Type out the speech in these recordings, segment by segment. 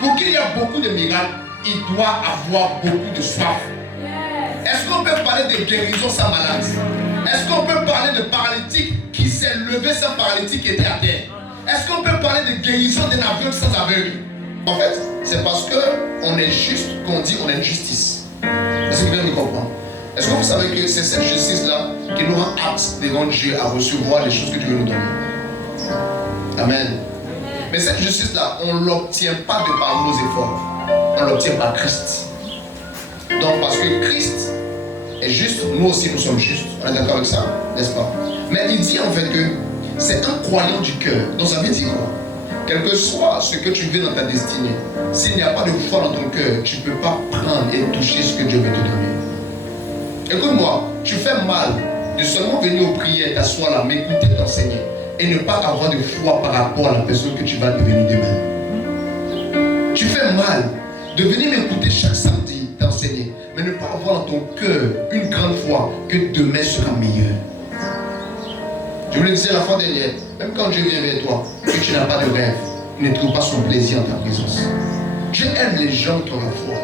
Pour qu'il y ait beaucoup de miracles, il doit avoir beaucoup de soif. Est-ce qu'on peut parler de guérison sans malade? Est-ce qu'on peut parler de paralytique qui s'est levé sans paralytique qui était à terre? Est-ce qu'on peut parler de guérison d'un aveugle sans aveugle? En fait, c'est parce qu'on est juste qu'on dit qu'on a une justice. Est-ce que vous me comprenez? Est-ce que vous savez que c'est cette justice-là qui nous rend aptes devant Dieu à recevoir les choses que Dieu veut nous donner? Amen. Mais cette justice-là, on ne l'obtient pas de par nos efforts. On l'obtient par Christ. Donc, parce que Christ est juste, nous aussi nous sommes justes. On est d'accord avec ça, n'est-ce pas? Mais il dit en fait que c'est un croyant du cœur. Donc ça veut dire quoi? Quel que soit ce que tu veux dans ta destinée, s'il n'y a pas de foi dans ton cœur, tu ne peux pas prendre et toucher ce que Dieu veut te donner. Écoute-moi, tu fais mal de seulement venir aux prières, t'asseoir là, m'écouter, t'enseigner et ne pas avoir de foi par rapport à la personne que tu vas devenir demain. Tu fais mal de venir m'écouter chaque samedi, t'enseigner, mais ne pas avoir dans ton cœur une grande foi que demain sera meilleur. Je vous le disais la fois dernière, même quand Dieu vient vers toi, que tu n'as pas de rêve, il ne trouve pas son plaisir en ta présence. Dieu aime les gens qui ont la foi.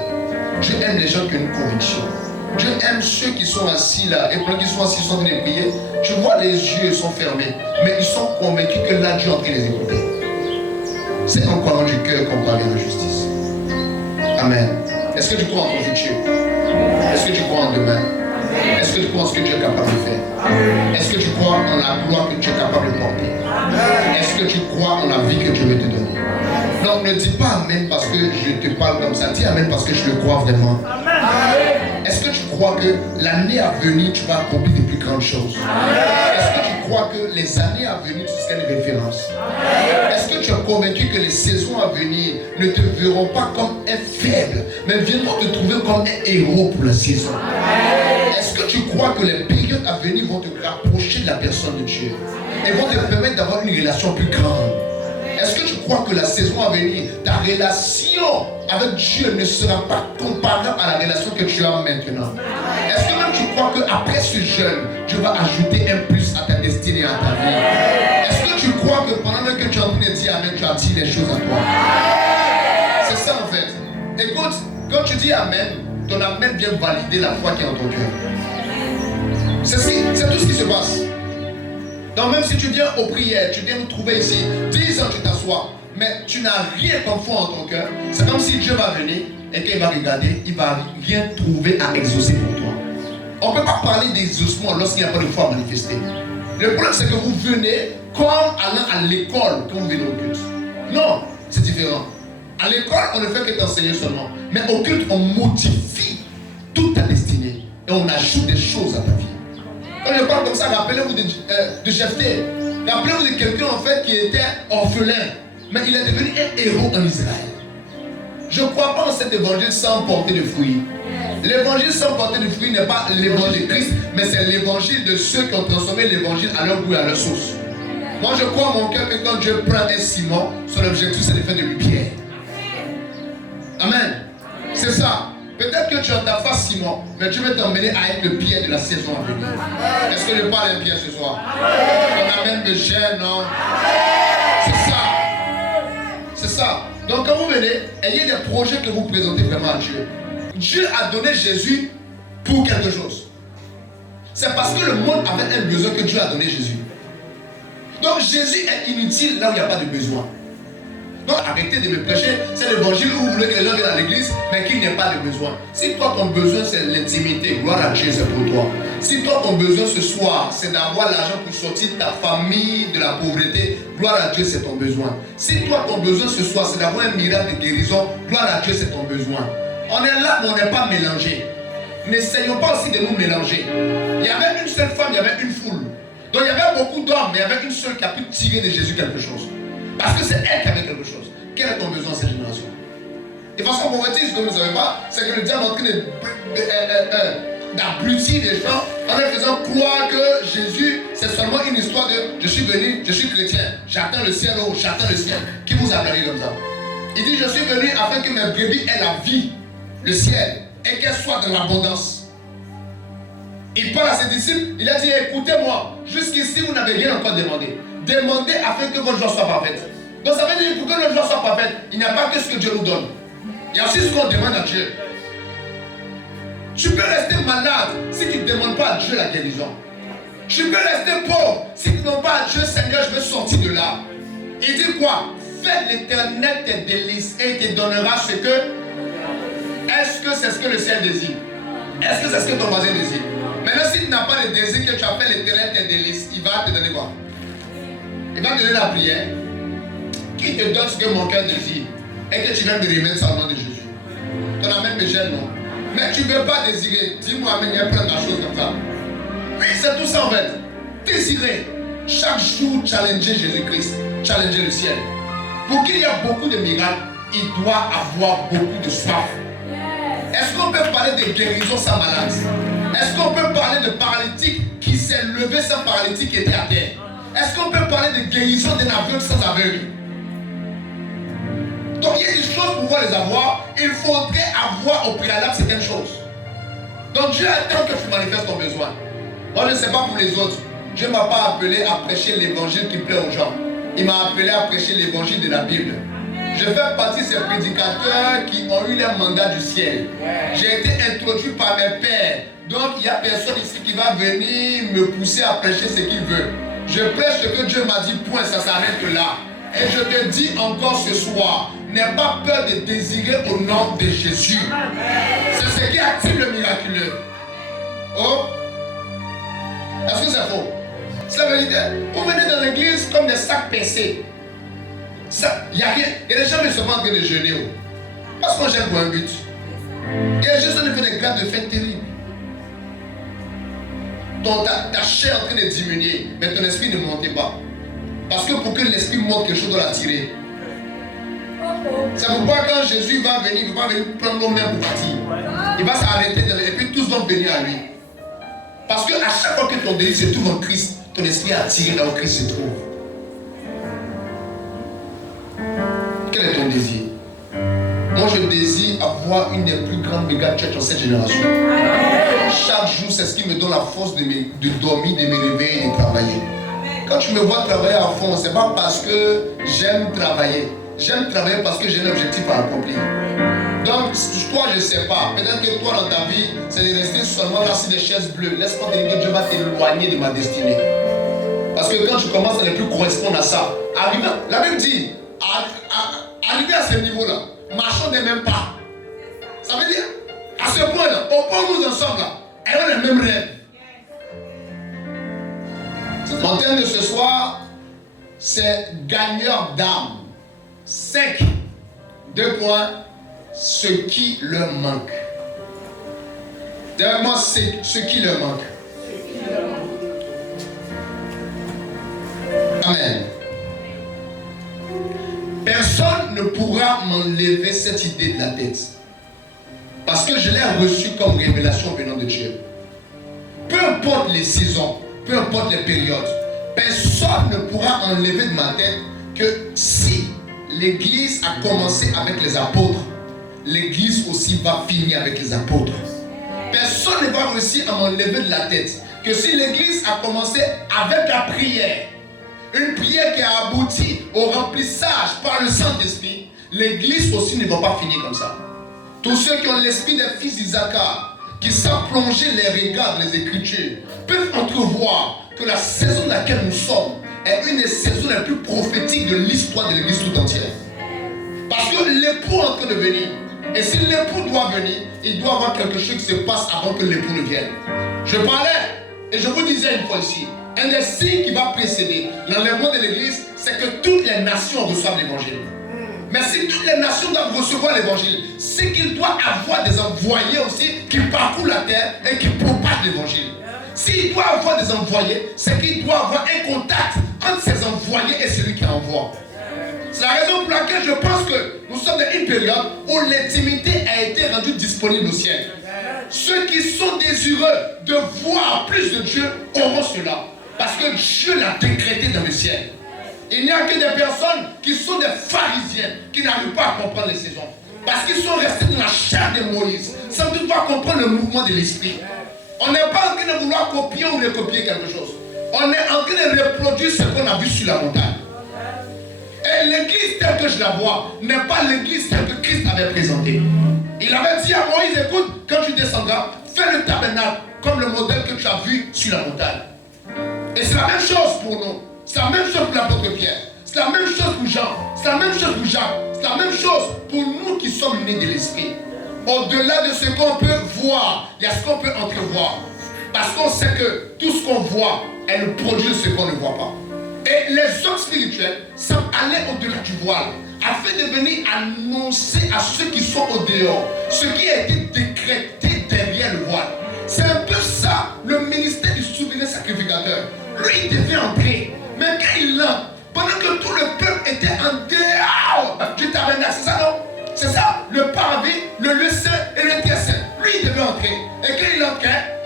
Dieu aime les gens qui ont une conviction. Dieu aime ceux qui sont assis là, et pendant qu'ils sont assis, ils sont en train de prier. Tu vois, les yeux sont fermés, mais ils sont convaincus que là, Dieu est en train de les écouter. C'est en croyant du cœur qu'on parvient à la justice. Amen. Est-ce que tu crois en ton futur? Est-ce que tu crois en demain? Est-ce que tu crois en ce que Dieu est capable de faire? Est-ce que tu crois en la gloire que tu es capable de porter? Est-ce que tu crois en la vie que Dieu veut te donner? Donc ne dis pas Amen parce que je te parle comme ça. Dis Amen parce que je le crois vraiment. Est-ce que tu crois que l'année à venir, tu vas accomplir de plus grandes choses? Est-ce que tu crois que les années à venir, tu seras une référence? Est-ce que tu es convaincu que les saisons à venir ne te verront pas comme un faible, mais viendront te trouver comme un héros pour la saison? Est-ce que tu crois que les périodes à venir vont te rapprocher de la personne de Dieu et vont te permettre d'avoir une relation plus grande? Est-ce que tu crois que la saison à venir, ta relation avec Dieu ne sera pas comparable à la relation que tu as maintenant? Est-ce que même tu crois qu'après ce jeûne, Dieu va ajouter un plus à ta destinée, à ta vie? Est-ce que tu crois que pendant même que tu es en train de dire Amen, tu as dit les choses à toi? C'est ça en fait. Écoute, quand tu dis Amen, ton Amen vient valider la foi qui est en ton cœur. C'est tout ce qui se passe. Donc même si tu viens aux prières, tu viens nous trouver ici, 10 ans tu t'assois, mais tu n'as rien comme foi en ton cœur, c'est comme si Dieu va venir et qu'il va regarder, il ne va rien trouver à exaucer pour toi. On ne peut pas parler d'exaucement lorsqu'il n'y a pas de foi manifestée. Le problème c'est que vous venez comme allant à l'école quand vous venez au culte. Non, c'est différent. À l'école, on ne fait que t'enseigner seulement. Mais au culte, on modifie toute ta destinée et on ajoute des choses à ta vie. Quand je parle comme ça, rappelez-vous de Jephthé. Rappelez-vous de quelqu'un en fait qui était orphelin, mais il est devenu un héros en Israël. Je ne crois pas dans cet évangile sans porter de fruits. L'évangile sans porter de fruits n'est pas l'évangile de Christ, mais c'est l'évangile de ceux qui ont transformé l'évangile à leur goût et à leur sauce. Moi je crois en mon cœur que quand Dieu prend un ciment, son objectif c'est de faire de lui pierre. Amen. C'est ça. Peut-être que tu as ta face Simon, mais tu veux t'emmener à être le pierre de la saison à venir. Est-ce que je parle un pierre ce soir? On amène le gène, non? C'est ça. C'est ça. Donc quand vous venez, ayez des projets que vous présentez vraiment à Dieu. Dieu a donné Jésus pour quelque chose. C'est parce que le monde avait un besoin que Dieu a donné Jésus. Donc Jésus est inutile là où il n'y a pas de besoin. Donc arrêtez de me prêcher, c'est l'évangile où vous voulez que les gens viennent à l'église, mais qu'il n'y ait pas de besoin. Si toi ton besoin c'est l'intimité, gloire à Dieu, c'est pour toi. Si toi ton besoin ce soir, c'est d'avoir l'argent pour sortir ta famille de la pauvreté, gloire à Dieu, c'est ton besoin. Si toi ton besoin ce soir, c'est d'avoir un miracle de guérison, gloire à Dieu, c'est ton besoin. On est là, mais on n'est pas mélangés. N'essayons pas aussi de nous mélanger. Il y avait une seule femme, il y avait une foule. Donc il y avait beaucoup d'hommes, mais il y avait une seule qui a pu tirer de Jésus quelque chose. Parce que c'est elle qui avait quelque chose. Quel est ton besoin cette génération? De façon prophétique, ce que vous ne savez pas, c'est que le diable est en train d'abrutir les gens en leur faisant croire que Jésus, c'est seulement une histoire de je suis venu, je suis chrétien, j'attends le ciel, oh, j'attends le ciel. Qui vous a parlé comme ça? Il dit je suis venu afin que mes brebis aient la vie, le ciel, et qu'elles soient dans l'abondance. Il parle à ses disciples, il a dit écoutez-moi, jusqu'ici vous n'avez rien encore demandé. Demandez afin que votre joie soit parfaite. Donc ça veut dire pour que notre joie soit parfaite, il n'y a pas que ce que Dieu nous donne. Il y a aussi ce qu'on demande à Dieu. Tu peux rester malade si tu ne demandes pas à Dieu la guérison. Tu peux rester pauvre si tu ne demandes pas à Dieu, Seigneur, je veux sortir de là. Il dit quoi? Fais l'Éternel tes délices et il te donnera ce que... Est-ce que c'est ce que le ciel désire? Est-ce que c'est ce que ton voisin désire? Maintenant, si tu n'as pas le désir que tu as fait l'Éternel tes délices, il va te donner quoi? Il va te donner la prière. Qui te donne ce que mon cœur désire et que tu viens de remettre ça au nom de Jésus? Ton amen me gêne, non? Mais tu ne veux pas désirer. Dis-moi, amen, il y a plein de choses comme ça. Oui, c'est tout ça en fait. Désirer. Chaque jour, challenger Jésus-Christ. Challenger le ciel. Pour qu'il y ait beaucoup de miracles, il doit avoir beaucoup de soif. Est-ce qu'on peut parler de guérison sans malade? Est-ce qu'on peut parler de paralytique qui s'est levé sans paralytique qui était à terre? Est-ce qu'on peut parler de guérison d'un aveugle sans aveugle? Donc il y a des choses pour pouvoir les avoir. Il faudrait avoir au préalable certaines choses. Donc Dieu attend que tu manifestes ton besoin. Moi je ne sais pas pour les autres. Dieu ne m'a pas appelé à prêcher l'évangile qui plaît aux gens. Il m'a appelé à prêcher l'évangile de la Bible. Je fais partie de ces prédicateurs qui ont eu leur mandat du ciel. J'ai été introduit par mes pères. Donc il n'y a personne ici qui va venir me pousser à prêcher ce qu'il veut. Je prêche ce que Dieu m'a dit, point, ça s'arrête là. Et je te dis encore ce soir, n'aie pas peur de désirer au nom de Jésus. C'est ce qui active le miraculeux. Oh, est-ce que c'est faux? Ça veut dire, vous venez dans l'église comme des sacs percés. Il y a rien. Il y a des gens qui ne sont pas en train de jeûner. Parce qu'on gêne pour un but. Il y a des gens qui font des grades de fête terribles. Ta chair est en train de diminuer, mais ton esprit ne monte pas. Parce que pour que l'esprit monte, quelque chose doit l'attirer. C'est pourquoi quand Jésus va venir, il ne va pas venir prendre nos mains pour partir. Il va s'arrêter et puis tous vont venir à lui. Parce qu'à chaque fois que ton désir se trouve en Christ, ton esprit est attiré là où Christ se trouve. Quel est ton désir? Moi je désire avoir une des plus grandes méga church en cette génération. Chaque jour c'est ce qui me donne la force de dormir, de me réveiller et de travailler. Quand tu me vois travailler à fond, c'est pas parce que j'aime travailler. J'aime travailler parce que j'ai un objectif à accomplir. Donc toi je ne sais pas. Peut-être que toi dans ta vie, c'est de rester seulement là sur des chaises bleues. Laisse-moi te dire que Dieu va t'éloigner de ma destinée. Parce que quand tu commences à ne plus correspondre à ça, la Bible dit, arriver à ce niveau-là, marchons des mêmes pas. Ça veut dire, à ce point-là, au point où nous en sommes là, ayons les mêmes rêves. Mon thème de ce soir, c'est gagneur d'âme. 5. 2 points. Ce qui leur manque. Derrière moi, c'est ce qui leur manque. Amen. Personne ne pourra m'enlever cette idée de la tête. Parce que je l'ai reçue comme révélation venant de Dieu. Peu importe les saisons, peu importe les périodes, personne ne pourra enlever de ma tête que si l'église a commencé avec les apôtres, l'église aussi va finir avec les apôtres. Personne ne va réussir à m'enlever de la tête que si l'église a commencé avec la prière, une prière qui a abouti au remplissage par le Saint-Esprit, l'église aussi ne va pas finir comme ça. Tous ceux qui ont l'esprit des fils d'Isaac, qui savent plonger les regards des Écritures, peuvent entrevoir que la saison dans laquelle nous sommes est une des saisons les plus prophétiques de l'histoire de l'église tout entière. Parce que l'époux est en train de venir. Et si l'époux doit venir, il doit y avoir quelque chose qui se passe avant que l'époux ne vienne. Je parlais, et je vous disais une fois ici, un des signes qui va précéder l'enlèvement de l'église, c'est que toutes les nations reçoivent l'évangile. Mais si toutes les nations doivent recevoir l'évangile, c'est qu'il doit avoir des envoyés aussi qui parcourent la terre et qui propagent l'évangile. S'il doit avoir des envoyés, c'est qu'il doit avoir un contact entre ces envoyés et celui qui envoie. C'est la raison pour laquelle je pense que nous sommes dans une période où l'intimité a été rendue disponible au ciel. Ceux qui sont désireux de voir plus de Dieu auront cela. Parce que Dieu l'a décrété dans le ciel. Il n'y a que des personnes qui sont des pharisiens qui n'arrivent pas à comprendre les saisons. Parce qu'ils sont restés dans la chair de Moïse sans toutefois comprendre le mouvement de l'esprit. On n'est pas en train de vouloir copier ou recopier quelque chose. On est en train de reproduire ce qu'on a vu sur la montagne. Et Et l'église telle que je la vois n'est pas l'église telle que Christ avait présentée. Il avait dit à Moïse, écoute, quand tu descendras, fais le tabernacle comme le modèle que tu as vu sur la montagne. Et c'est la même chose pour nous. C'est la même chose pour l'apôtre Pierre. C'est la même chose pour Jean. C'est la même chose pour Jacques. C'est la même chose pour nous qui sommes nés de l'Esprit. Au-delà de ce qu'on peut voir, il y a ce qu'on peut entrevoir. Parce qu'on sait que tout ce qu'on voit est le produit de ce qu'on ne voit pas. Et les hommes spirituels savent aller au-delà du voile afin de venir annoncer à ceux qui sont au dehors ce qui a été décrété derrière le voile. C'est un peu ça le ministère du souverain sacrificateur. Lui, il devait entrer. Mais quand il entre, pendant que tout le peuple était en dehors du tabernacle, c'est ça non? C'est ça, le pavé, le lieu saint et le lieu saint. Lui, il devait entrer. Et quand il entrait,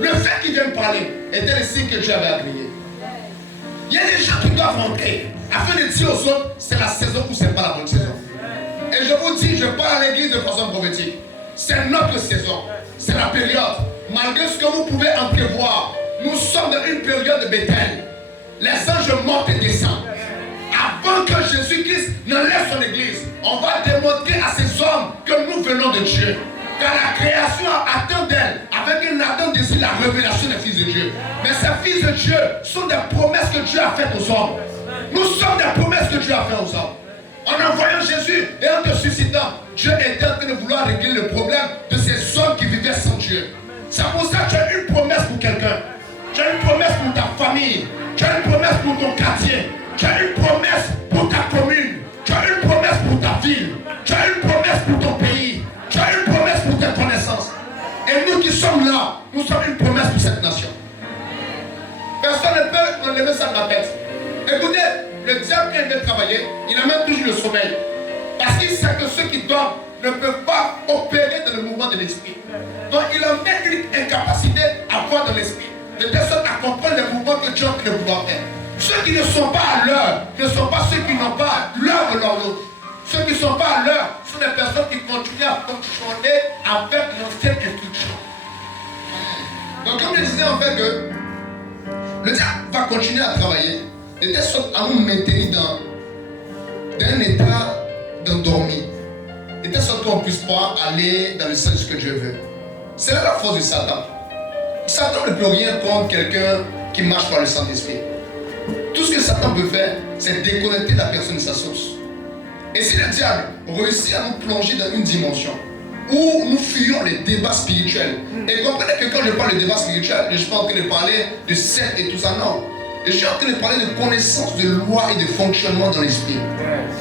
le fait qu'il vienne parler était le signe que Dieu avait agréé. Il y a des gens qui doivent rentrer afin de dire aux autres, c'est la saison ou c'est pas la bonne saison. Et je vous dis, je parle à l'église de façon prophétique. C'est notre saison. C'est la période. Malgré ce que vous pouvez entrevoir, nous sommes dans une période de Bethel. Les anges montent et descendent. Avant que Jésus-Christ n'enlève son église, on va démontrer à ces hommes que nous venons de Dieu. Car la création attend d'elle, avec un ardent désir, la révélation des fils de Dieu. Mais ces fils de Dieu sont des promesses que Dieu a faites aux hommes. Nous sommes des promesses que Dieu a faites aux hommes. En envoyant Jésus et en te suscitant, Dieu était en train de vouloir régler le problème de ces hommes qui vivaient sans Dieu. C'est pour ça que tu as une promesse pour quelqu'un. Tu as une promesse pour ta famille. Tu as une promesse pour ton quartier. Tu as une promesse pour ta commune. Tu as une promesse pour ta ville. Tu as une promesse pour ton pays. Tu as une promesse pour tes connaissances. Et nous qui sommes là, nous sommes une promesse pour cette nation. Personne ne peut enlever ça de la tête. Écoutez, le diable, quand il vient travailler, il amène toujours le sommeil. Parce qu'il sait que ceux qui dorment ne peuvent pas opérer dans le mouvement de l'esprit. Donc il amène une incapacité à voir dans l'esprit, de telle sorte à comprendre les mouvements que Dieu ne pouvoir faire. Ceux qui ne sont pas à l'heure ne sont pas ceux qui n'ont pas l'heure de leur autre. Ceux qui ne sont pas à l'heure sont des personnes qui continuent à fonctionner avec l'ancienne instruction. Donc comme je disais en fait que le diable va continuer à travailler de telle sorte à nous maintenir dans un état d'endormi. De telle sorte qu'on ne puisse pas aller dans le sens de ce que Dieu veut. C'est là la force de Satan. Satan ne peut rien contre quelqu'un qui marche par le Saint-Esprit. Tout ce que Satan peut faire, c'est déconnecter la personne de sa source. Et si le diable réussit à nous plonger dans une dimension où nous fuyons les débats spirituels, et comprenez que quand je parle de débat spirituel, je ne suis pas en train de parler de secte et tout ça, non. Je suis en train de parler de connaissance, de loi et de fonctionnement dans l'esprit.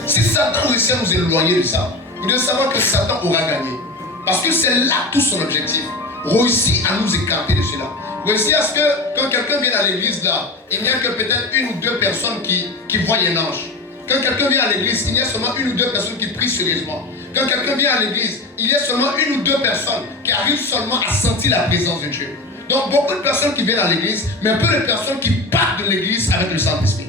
Si Satan réussit à nous éloigner de ça, vous devez savoir que Satan aura gagné. Parce que c'est là tout son objectif. Réussir à nous écarter de cela. Réussir à ce que quand quelqu'un vient à l'église là, il n'y a que peut-être une ou deux personnes qui voient un ange. Quand quelqu'un vient à l'église, il y a seulement une ou deux personnes qui prient sérieusement. Quand quelqu'un vient à l'église, il y a seulement une ou deux personnes qui arrivent seulement à sentir la présence de Dieu. Donc beaucoup de personnes qui viennent à l'église, mais peu de personnes qui partent de l'église avec le Saint-Esprit.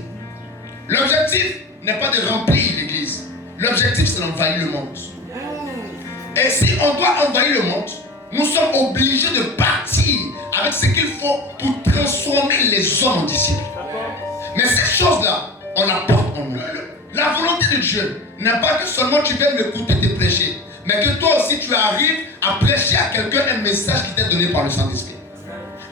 L'objectif n'est pas de remplir l'église. L'objectif c'est d'envahir le monde. Et si on doit envahir le monde, nous sommes obligés de partir avec ce qu'il faut pour transformer les hommes en disciples. Mais cette chose-là, on la porte en nous. La volonté de Dieu n'est pas que seulement tu viennes m'écouter te prêcher, mais que toi aussi tu arrives à prêcher à quelqu'un un message qui t'est donné par le Saint-Esprit.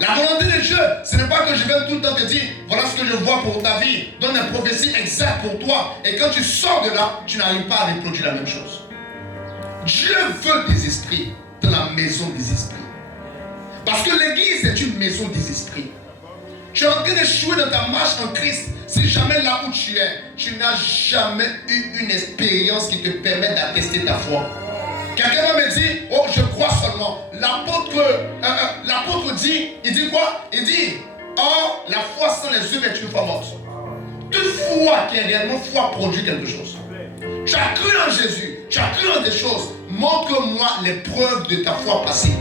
La volonté de Dieu, ce n'est pas que je vienne tout le temps te dire, voilà ce que je vois pour ta vie, donne une prophétie exacte pour toi, et quand tu sors de là, tu n'arrives pas à reproduire la même chose. Dieu veut des esprits dans la maison des esprits. Parce que l'église est une maison des esprits. Tu es en train d'échouer dans ta marche en Christ. Si jamais là où tu es, tu n'as jamais eu une expérience qui te permet d'attester ta foi. Quelqu'un va me dire, oh je crois seulement. L'apôtre dit, il dit quoi? Il dit, oh la foi sans les œuvres est une foi morte. Toute foi qui est réellement foi produit quelque chose. Tu as cru en Jésus, tu as cru en des choses. Montre-moi les preuves de ta foi passée.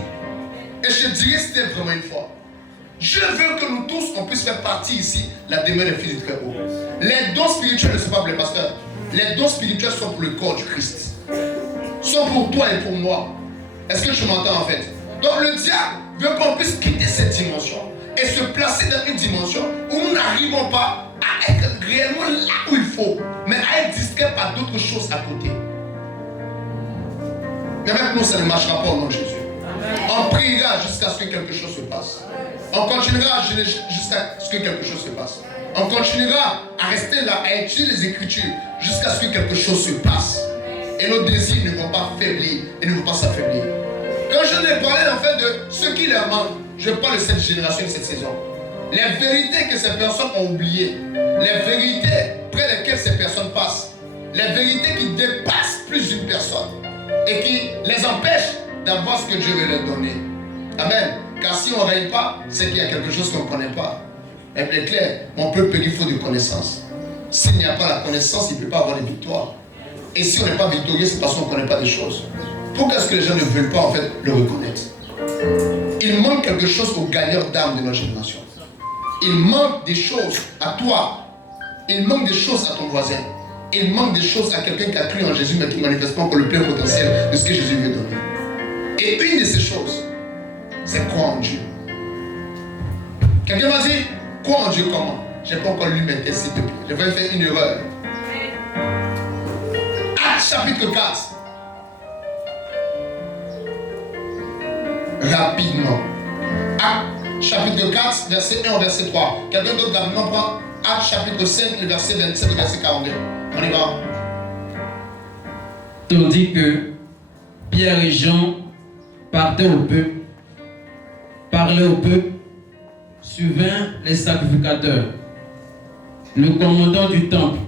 Et je te dirais c'était vraiment une foi. Je veux que nous tous, on puisse faire partie ici, la demeure des fils du Très-Haut. Les dons spirituels ne sont pas pour les pasteurs. Les dons spirituels sont pour le corps du Christ. Sont pour toi et pour moi. Est-ce que tu m'entends en fait? Donc le diable veut qu'on puisse quitter cette dimension et se placer dans une dimension où nous n'arrivons pas à être réellement là où il faut, mais à être distrait par d'autres choses à côté. Mais avec nous, ça ne marchera pas au nom de Jésus. On priera jusqu'à ce que quelque chose se passe. On continuera à jeûner jusqu'à ce que quelque chose se passe. On continuera à rester là, à étudier les Écritures jusqu'à ce que quelque chose se passe. Et nos désirs ne vont pas faiblir et ne vont pas s'affaiblir. Quand je ai parlé en fait de ce qui leur manque, je parle de cette génération, de cette saison. Les vérités que ces personnes ont oubliées, les vérités près desquelles ces personnes passent, les vérités qui dépassent plus d'une personne et qui les empêchent d'avoir ce que Dieu veut leur donner. Amen. Car si on ne règne pas, c'est qu'il y a quelque chose qu'on ne connaît pas. Elle est claire, mon peuple il faut de connaissance. S'il n'y a pas la connaissance, il ne peut pas avoir de victoire. Et si on n'est pas victorieux, c'est parce qu'on ne connaît pas des choses. Pourquoi est-ce que les gens ne veulent pas en fait le reconnaître? Il manque quelque chose aux gagnants d'âme de notre génération. Il manque des choses à toi. Il manque des choses à ton voisin. Il manque des choses à quelqu'un qui a cru en Jésus mais qui ne manifeste pas encore le plein potentiel de ce que Jésus veut donner. Et une de ces choses, c'est croire en Dieu. Quelqu'un m'a dit, croire en Dieu comment? Je n'ai pas encore lu mes textes, s'il te plaît. Je vais faire une erreur. Actes chapitre 4. Rapidement. Actes chapitre 4, verset 1 au verset 3. Quelqu'un d'autre rapidement prend Actes chapitre 5, le verset 27 et verset 42. On y va. Tandis que Pierre et Jean partaient au peuple, parlaient au peuple, survinrent les sacrificateurs, le commandant du temple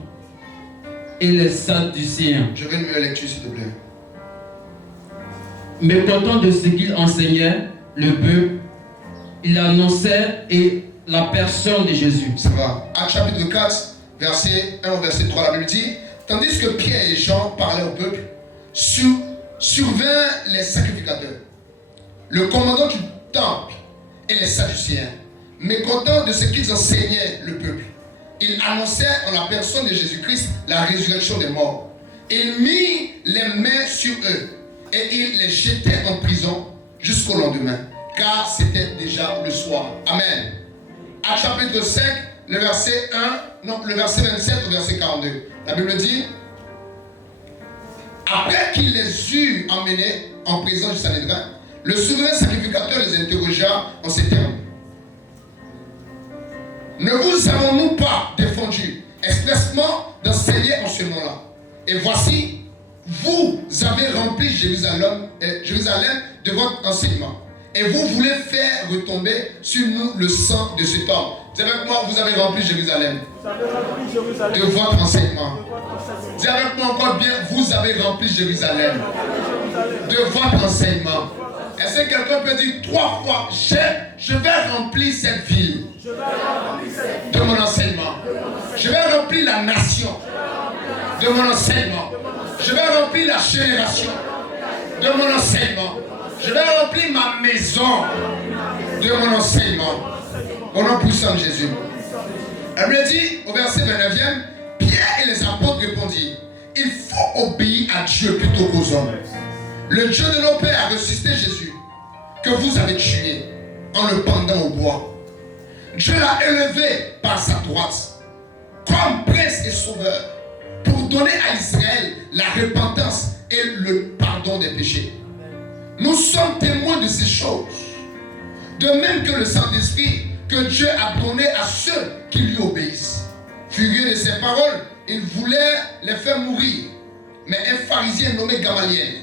et les sadducéens. Je veux une meilleure lecture, s'il te plaît. Mécontent de ce qu'il enseignait, le peuple, il annonçait et la personne de Jésus. Ça va. Actes chapitre 4, verset 1 au verset 3, la Bible dit, tandis que Pierre et Jean parlaient au peuple, survinrent les sacrificateurs, le commandant du temple et les sadducéens, mécontents de ce qu'ils enseignaient le peuple. Ils annonçaient en la personne de Jésus-Christ la résurrection des morts. Il mit les mains sur eux et il les jetait en prison jusqu'au lendemain, car c'était déjà le soir. Amen. Actes chapitre 5, le verset 27 au verset 42. La Bible dit, après qu'il les eut emmenés en prison du Sanhédrin, le souverain sacrificateur les interrogea en ces termes. Ne vous avons-nous pas défendu expressement d'enseigner en ce nom-là? Et voici, vous avez rempli Jérusalem de votre enseignement. Et vous voulez faire retomber sur nous le sang de cet homme. Dis avec moi, vous avez rempli Jérusalem de votre enseignement. Dis avec moi encore bien, vous avez rempli Jérusalem de votre enseignement. Est-ce que quelqu'un peut dire 3 fois, je vais remplir cette ville de mon enseignement. Je vais remplir la nation de mon enseignement. Je vais remplir la génération de mon enseignement. Je vais remplir ma maison de mon enseignement. Au nom puissant de Jésus. Elle me dit au verset 29e, Pierre et les apôtres répondirent, il faut obéir à Dieu plutôt qu'aux hommes. Le Dieu de nos pères a ressuscité Jésus, que vous avez tué en le pendant au bois. Dieu l'a élevé par sa droite, comme prince et sauveur, pour donner à Israël la repentance et le pardon des péchés. Nous sommes témoins de ces choses. De même que le Saint-Esprit que Dieu a donné à ceux qui lui obéissent. Furieux de ces paroles, il voulait les faire mourir. Mais un pharisien nommé Gamaliel,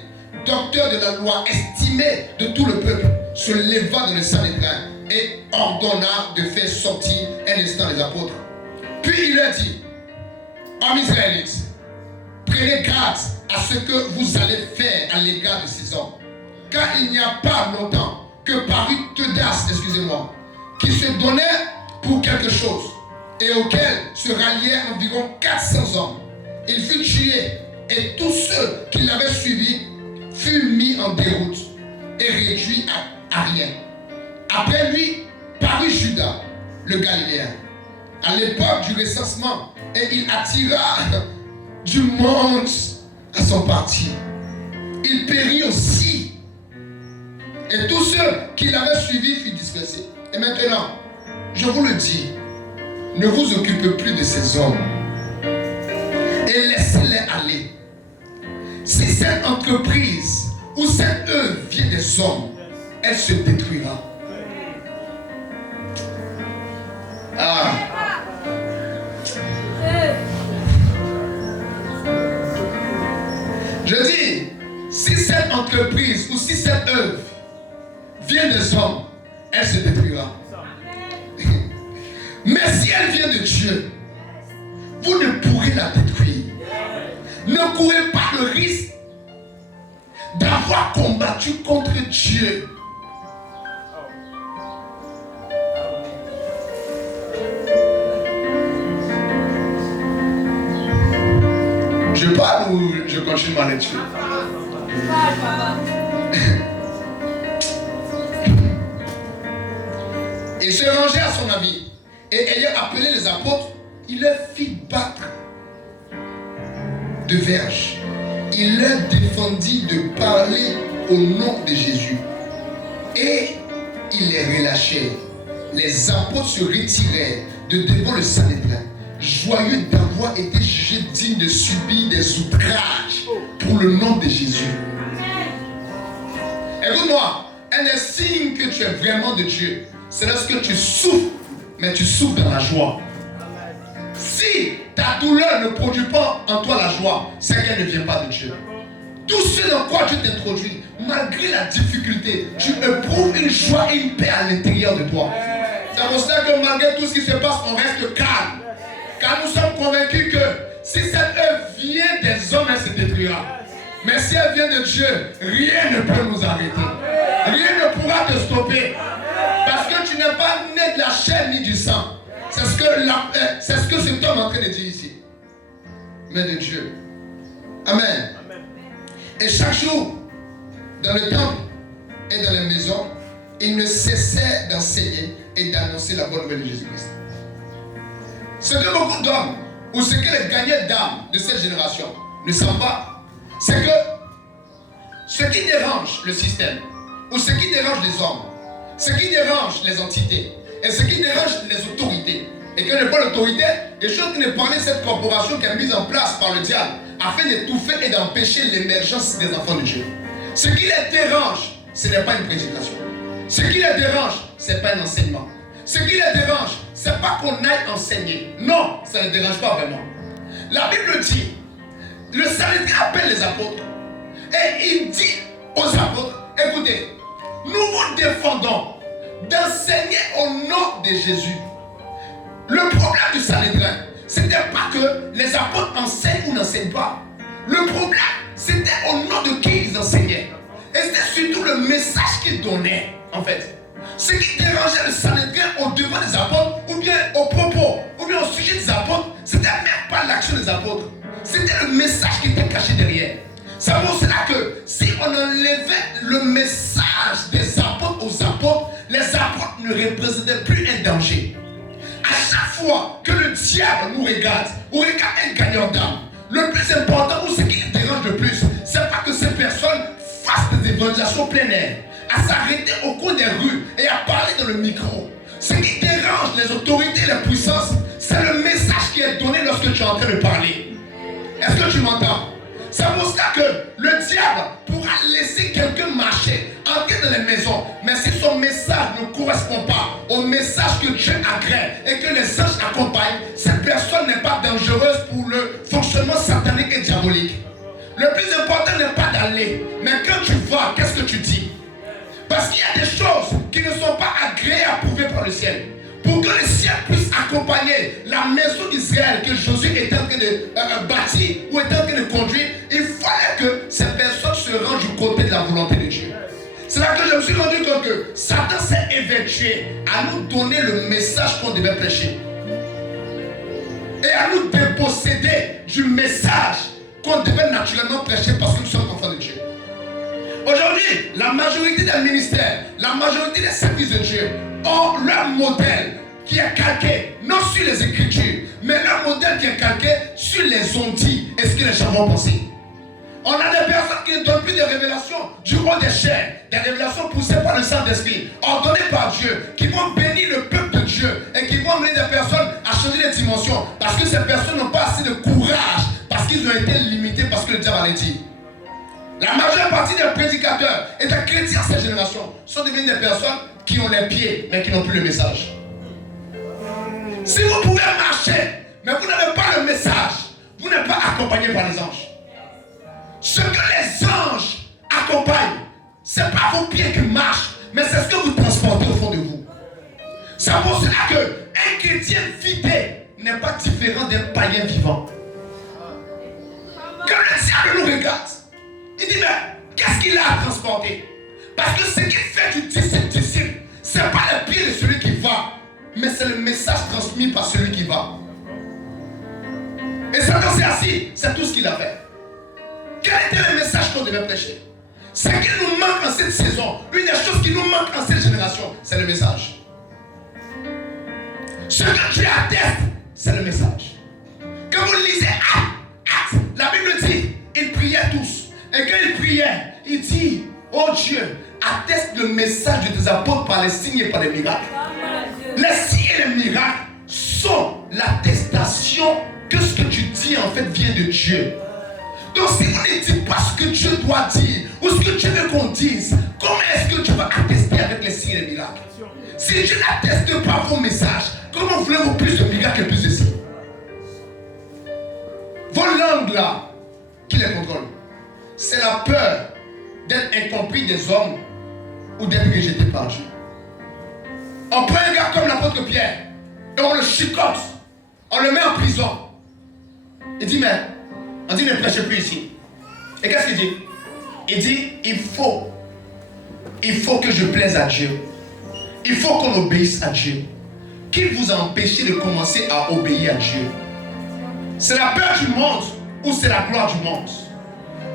docteur de la loi, estimé de tout le peuple, se leva dans le Sanhédrin et ordonna de faire sortir un instant les apôtres. Puis il leur dit, hommes israélites, prenez garde à ce que vous allez faire à l'égard de ces hommes. Car il n'y a pas longtemps que parut Teudas, qui se donnait pour quelque chose et auquel se ralliaient environ 400 hommes. Il fut tué et tous ceux qui l'avaient suivi furent mis en déroute et réduits à rien. Après lui parut Judas, le Galiléen, à l'époque du recensement, et il attira du monde à son parti. Il périt aussi. Et tous ceux qui l'avaient suivi furent dispersés. Et maintenant, je vous le dis, ne vous occupez plus de ces hommes et laissez-les aller. Si cette entreprise ou cette œuvre vient des hommes, elle se détruira. Ah. Je dis, si cette entreprise ou si cette œuvre vient des hommes, elle se détruira. Mais si elle vient de Dieu, vous ne pourrez la détruire. Ne courez pas le risque d'avoir combattu contre Dieu. Je parle ou je continue ma lecture? Il se rangeait à son avis et ayant appelé les apôtres, il leur fit battre de verges. Il leur défendit de parler au nom de Jésus et il les relâchait. Les apôtres se retirèrent de devant le Sanhédrin, joyeux d'avoir été jugés dignes de subir des outrages pour le nom de Jésus. Écoute-moi, un des signes que tu es vraiment de Dieu, c'est lorsque tu souffres, mais tu souffres dans la joie. Si ta douleur ne produit pas en toi la joie, c'est qu'elle ne vient pas de Dieu. Tout ce dans quoi Dieu t'introduit, malgré la difficulté, tu éprouves une joie et une paix à l'intérieur de toi. C'est pour ça que malgré tout ce qui se passe, on reste calme. Car nous sommes convaincus que si cette œuvre vient des hommes, elle se détruira. Mais si elle vient de Dieu, rien ne peut nous arrêter. Rien ne pourra te stopper. Parce que tu n'es pas né de la chair ni du sang. C'est ce que cet homme est en train de dire ici. Mais de Dieu. Amen. Et chaque jour, dans le temple et dans les maisons, il ne cessait d'enseigner et d'annoncer la bonne nouvelle de Jésus-Christ. Ce que beaucoup d'hommes, ou ce que les gagnants d'âmes de cette génération ne savent pas, c'est que ce qui dérange le système, ou ce qui dérange les hommes, ce qui dérange les entités, et ce qui dérange les autorités, et que n'est pas l'autorité, des choses qui ne parlaient de cette corporation qui est mise en place par le diable, afin d'étouffer et d'empêcher l'émergence des enfants de Dieu. Ce qui les dérange, ce n'est pas une prédication. Ce qui les dérange, ce n'est pas un enseignement. Ce qui les dérange, ce n'est pas qu'on aille enseigner. Non, ça ne dérange pas vraiment. La Bible dit, le Sanhédrin appelle les apôtres et il dit aux apôtres, écoutez, nous vous défendons d'enseigner au nom de Jésus. Le problème du Sanhédrin, ce n'était pas que les apôtres enseignent ou n'enseignent pas. Le problème, c'était au nom de qui ils enseignaient. Et c'était surtout le message qu'ils donnaient, en fait. Ce qui dérangeait le Sanhédrin au devant des apôtres, ou bien au propos, ou bien au sujet des apôtres, c'était même pas l'action des apôtres. C'était le message qui était caché derrière. C'est pour cela que si on enlevait le message des apôtres aux apôtres, les apôtres ne représentaient plus un danger. À chaque fois que le diable nous regarde, ou regarde un gagnant d'âme, le plus important ou ce qui les dérange le plus, c'est pas que ces personnes fassent des évangélisations plein air, à s'arrêter au coin des rues et à parler dans le micro. Ce qui dérange les autorités et les puissances, c'est le message qui est donné lorsque tu es en train de parler. Est-ce que tu m'entends? C'est pour cela que le diable pourra laisser quelqu'un marcher, entrer dans les maisons, mais si son message ne correspond pas au message que Dieu agrée et que les anges accompagnent, cette personne n'est pas dangereuse pour le fonctionnement satanique et diabolique. Le plus important n'est pas d'aller, mais quand tu vas, qu'est-ce que tu dis? Parce qu'il y a des choses qui ne sont pas agréées à prouver par le ciel. Pour que le ciel puisse accompagner la maison d'Israël que Josué est en train de bâtir ou est en train de conduire, il fallait que ces personnes se rendent du côté de la volonté de Dieu. C'est là que je me suis rendu compte que Satan s'est évertué à nous donner le message qu'on devait prêcher. Et à nous déposséder du message qu'on devait naturellement prêcher parce que nous sommes enfants de Dieu. Aujourd'hui, la majorité des ministères, la majorité des services de Dieu ont leur modèle qui est calqué, non sur les Écritures, mais leur modèle qui est calqué sur les ondits et ce que les gens vont penser. On a des personnes qui ne donnent plus des révélations du haut des chairs, des révélations poussées par le Saint-Esprit, ordonnées par Dieu, qui vont bénir le peuple de Dieu et qui vont mener des personnes à Parce que ces personnes n'ont pas assez de courage, parce qu'ils ont été limités, parce que le diable a dit. La majeure partie des prédicateurs et des chrétiens de cette génération sont devenus des personnes qui ont les pieds, mais qui n'ont plus le message. Si vous pouvez marcher, mais vous n'avez pas le message, vous n'êtes pas accompagné par les anges. Ce que les anges accompagnent, ce n'est pas vos pieds qui marchent, mais c'est ce que vous transportez au fond de vous. C'est pour cela qu'un chrétien vidé n'est pas différent d'un païen vivant. Quand le diable nous regarde, il dit, mais qu'est-ce qu'il a à transporter? Parce que ce qui fait du disciple, ce n'est pas le pied de celui qui va, mais c'est le message transmis par celui qui va. Et Satan s'est assis, c'est tout ce qu'il a fait. Quel était le message qu'on devait prêcher? Ce qui nous manque en cette saison, une des choses qui nous manque en cette génération, c'est le message. Ce que Dieu atteste, c'est le message. Quand vous lisez Actes, la Bible dit, ils priaient tous. Et quand ils priaient, il dit, oh Dieu, atteste le message de tes apôtres par les signes et par les miracles. Les signes et les miracles sont l'attestation que ce que tu dis en fait vient de Dieu. Donc si vous ne dites pas ce que Dieu doit dire ou ce que Dieu veut qu'on dise, comment est-ce que tu vas attester avec les signes et les miracles? Si Dieu n'atteste pas vos messages, comment voulez-vous plus de miracles et plus de signes? Vos langues là, qui les contrôlent? C'est la peur d'être incompris des hommes ou d'être rejeté par Dieu. On prend un gars comme l'apôtre Pierre et on le chicote, on le met en prison. Il dit, mais on dit ne prêchez plus ici. Et qu'est-ce qu'il dit? Il dit, il faut que je plaise à Dieu. Il faut qu'on obéisse à Dieu. Qui vous a empêché de commencer à obéir à Dieu? C'est la peur du monde ou c'est la gloire du monde?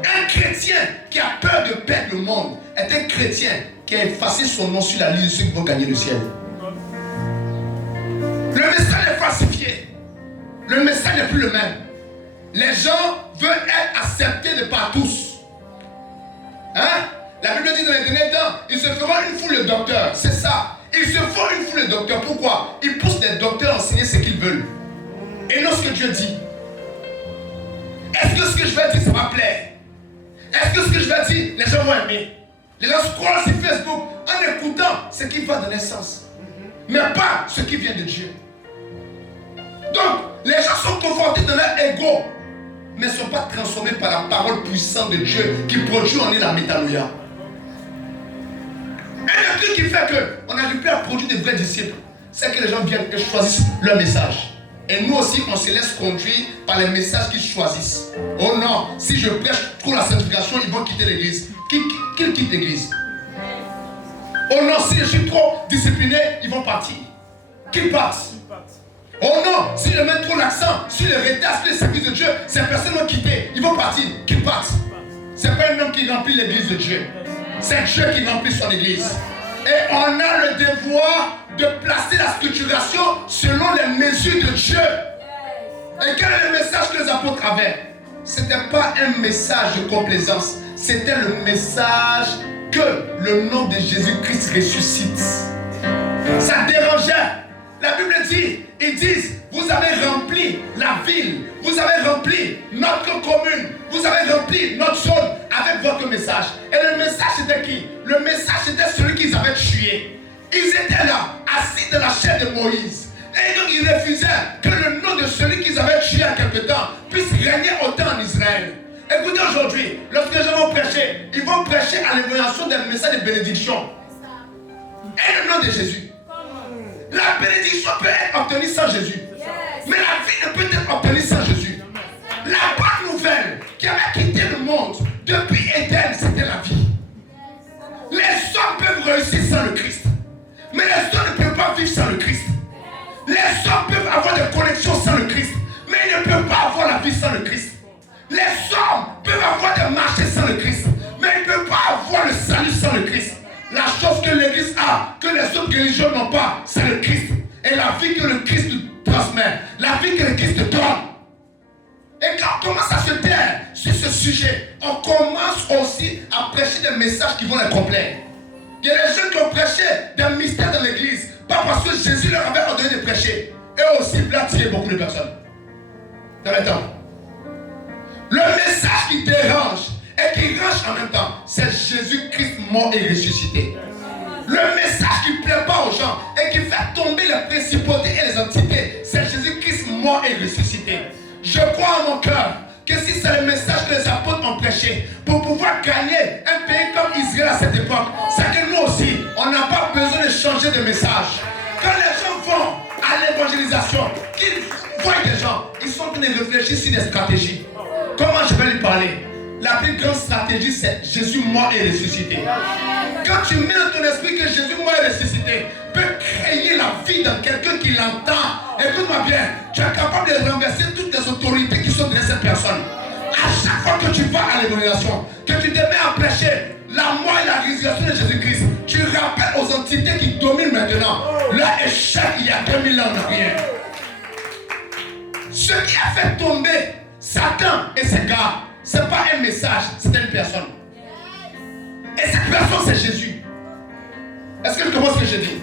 Un chrétien qui a peur de perdre le monde est un chrétien qui a effacé son nom sur la liste de ceux qui vont gagner le ciel. Le message est falsifié. Le message n'est plus le même. Les gens veulent être acceptés de par tous. Hein? La Bible dit dans les derniers temps, ils se feront une foule de docteurs. C'est ça. Ils se font une foule de docteurs. Pourquoi? Ils poussent les docteurs à enseigner ce qu'ils veulent. Et non ce que Dieu dit. Est-ce que ce que je vais dire, ça va plaire? Est-ce que ce que je vais dire, les gens vont aimer? Les gens scrollent sur Facebook en écoutant ce qui va donner sens. Mais pas ce qui vient de Dieu. Donc, les gens sont confortés dans leur ego, mais ne sont pas transformés par la parole puissante de Dieu qui produit en eux la métanoïa. Et le truc qui fait qu'on n'arrive plus à produire des vrais disciples, c'est que les gens viennent et choisissent leur message. Et nous aussi, on se laisse conduire par les messages qu'ils choisissent. Oh non, si je prêche trop la sanctification, ils vont quitter l'église. Qu'ils quittent l'église. Oh non, si je suis trop discipliné, ils vont partir. Qu'ils partent. Oh non, si je mets trop l'accent sur le retard, sur les services de Dieu, ces personnes vont quitter. Ils vont partir. Qu'ils partent. Ce n'est pas un homme qui remplit l'église de Dieu. C'est Dieu qui remplit son église. Et on a le devoir de placer la structuration selon les mesures de Dieu. Et quel est le message que les apôtres avaient? Ce n'était pas un message de complaisance. C'était le message que le nom de Jésus-Christ ressuscite. Ça dérangeait. La Bible dit, ils disent, vous avez rempli la ville, vous avez rempli notre commune, vous avez rempli notre zone avec votre message. Et le message c'était qui? Le message c'était celui qu'ils avaient tué. Ils étaient là, assis dans la chair de Moïse. Et donc ils refusaient que le nom de celui qu'ils avaient tué il y a quelque temps puisse régner autant en Israël. Écoutez aujourd'hui, lorsque les gens vont prêcher, ils vont prêcher à l'évaluation d'un message de bénédiction. Et le nom de Jésus. La bénédiction peut être obtenue sans Jésus. Mais la vie ne peut être obtenue sans Jésus. La bonne nouvelle qui avait quitté le monde depuis Éden, c'était la vie. Les hommes peuvent réussir sans le Christ. Mais les hommes ne peuvent pas vivre sans le Christ. Les hommes peuvent avoir des connexions sans le Christ. Mais ils ne peuvent pas avoir la vie sans le Christ. Les hommes peuvent avoir des marchés sans le Christ. Mais ils ne peuvent pas avoir le salut sans le Christ. La chose que l'Église a, que les autres religions n'ont pas, c'est le Christ. Et la vie que le Christ transmet, la vie que le Christ donne. Et quand on commence à se taire sur ce sujet, on commence aussi à prêcher des messages qui vont les complaire. Il y a des gens qui ont prêché des mystères dans l'Église, pas parce que Jésus leur avait ordonné de prêcher. Et aussi, il a tiré beaucoup de personnes. dans le temps. Le message qui dérange et qui range en même temps, c'est Jésus-Christ mort et ressuscité. Le message qui ne plaît pas aux gens et qui fait tomber les principautés et les entités, c'est Jésus-Christ mort et ressuscité. Je crois en mon cœur que si c'est le message que les apôtres ont prêché pour pouvoir gagner un pays comme Israël à cette époque, c'est que nous aussi, on n'a pas besoin de changer de message. Quand les gens vont à l'évangélisation, qu'ils voient des gens, ils sont en train de réfléchir sur des stratégies. Comment je vais lui parler? La plus grande stratégie, c'est Jésus mort et ressuscité. Quand tu mets dans ton esprit que Jésus mort et ressuscité peut créer la vie dans quelqu'un qui l'entend, écoute-moi bien, tu es capable de renverser toutes les autorités qui sont derrière cette personne. À chaque fois que tu vas à l'évangélisation, que tu te mets à prêcher la mort et la résurrection de Jésus-Christ, tu rappelles aux entités qui dominent maintenant leur échec il y a 2000 ans en arrière. Ce qui a fait tomber Satan et ses gars, ce n'est pas un message, c'est une personne. Et cette personne, c'est Jésus. Est-ce que tu comprends ce que je dis?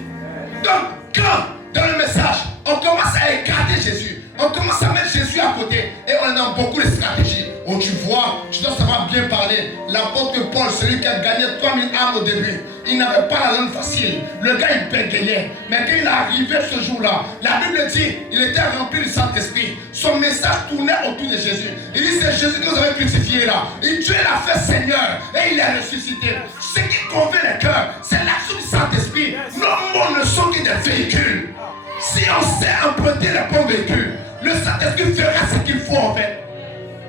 Donc, quand dans le message, on commence à écarter Jésus, on commence à mettre Jésus à côté, et on est dans beaucoup de stratégies. Oh, tu vois, tu dois savoir bien parler. L'apôtre Paul, celui qui a gagné 3000 âmes au début, il n'avait pas la langue facile. Le gars, il bégayait. Mais quand il est arrivé ce jour-là, la Bible dit, il était rempli du Saint-Esprit. Son message tournait autour de Jésus. Il dit, c'est Jésus que vous avez crucifié là. Et Dieu l'a fait Seigneur et il est ressuscité. Ce qui convainc les cœurs, c'est l'action du Saint-Esprit. Nos mots ne sont que des véhicules. Si on sait emprunter les bons véhicules, le Saint-Esprit fera ce qu'il faut en fait.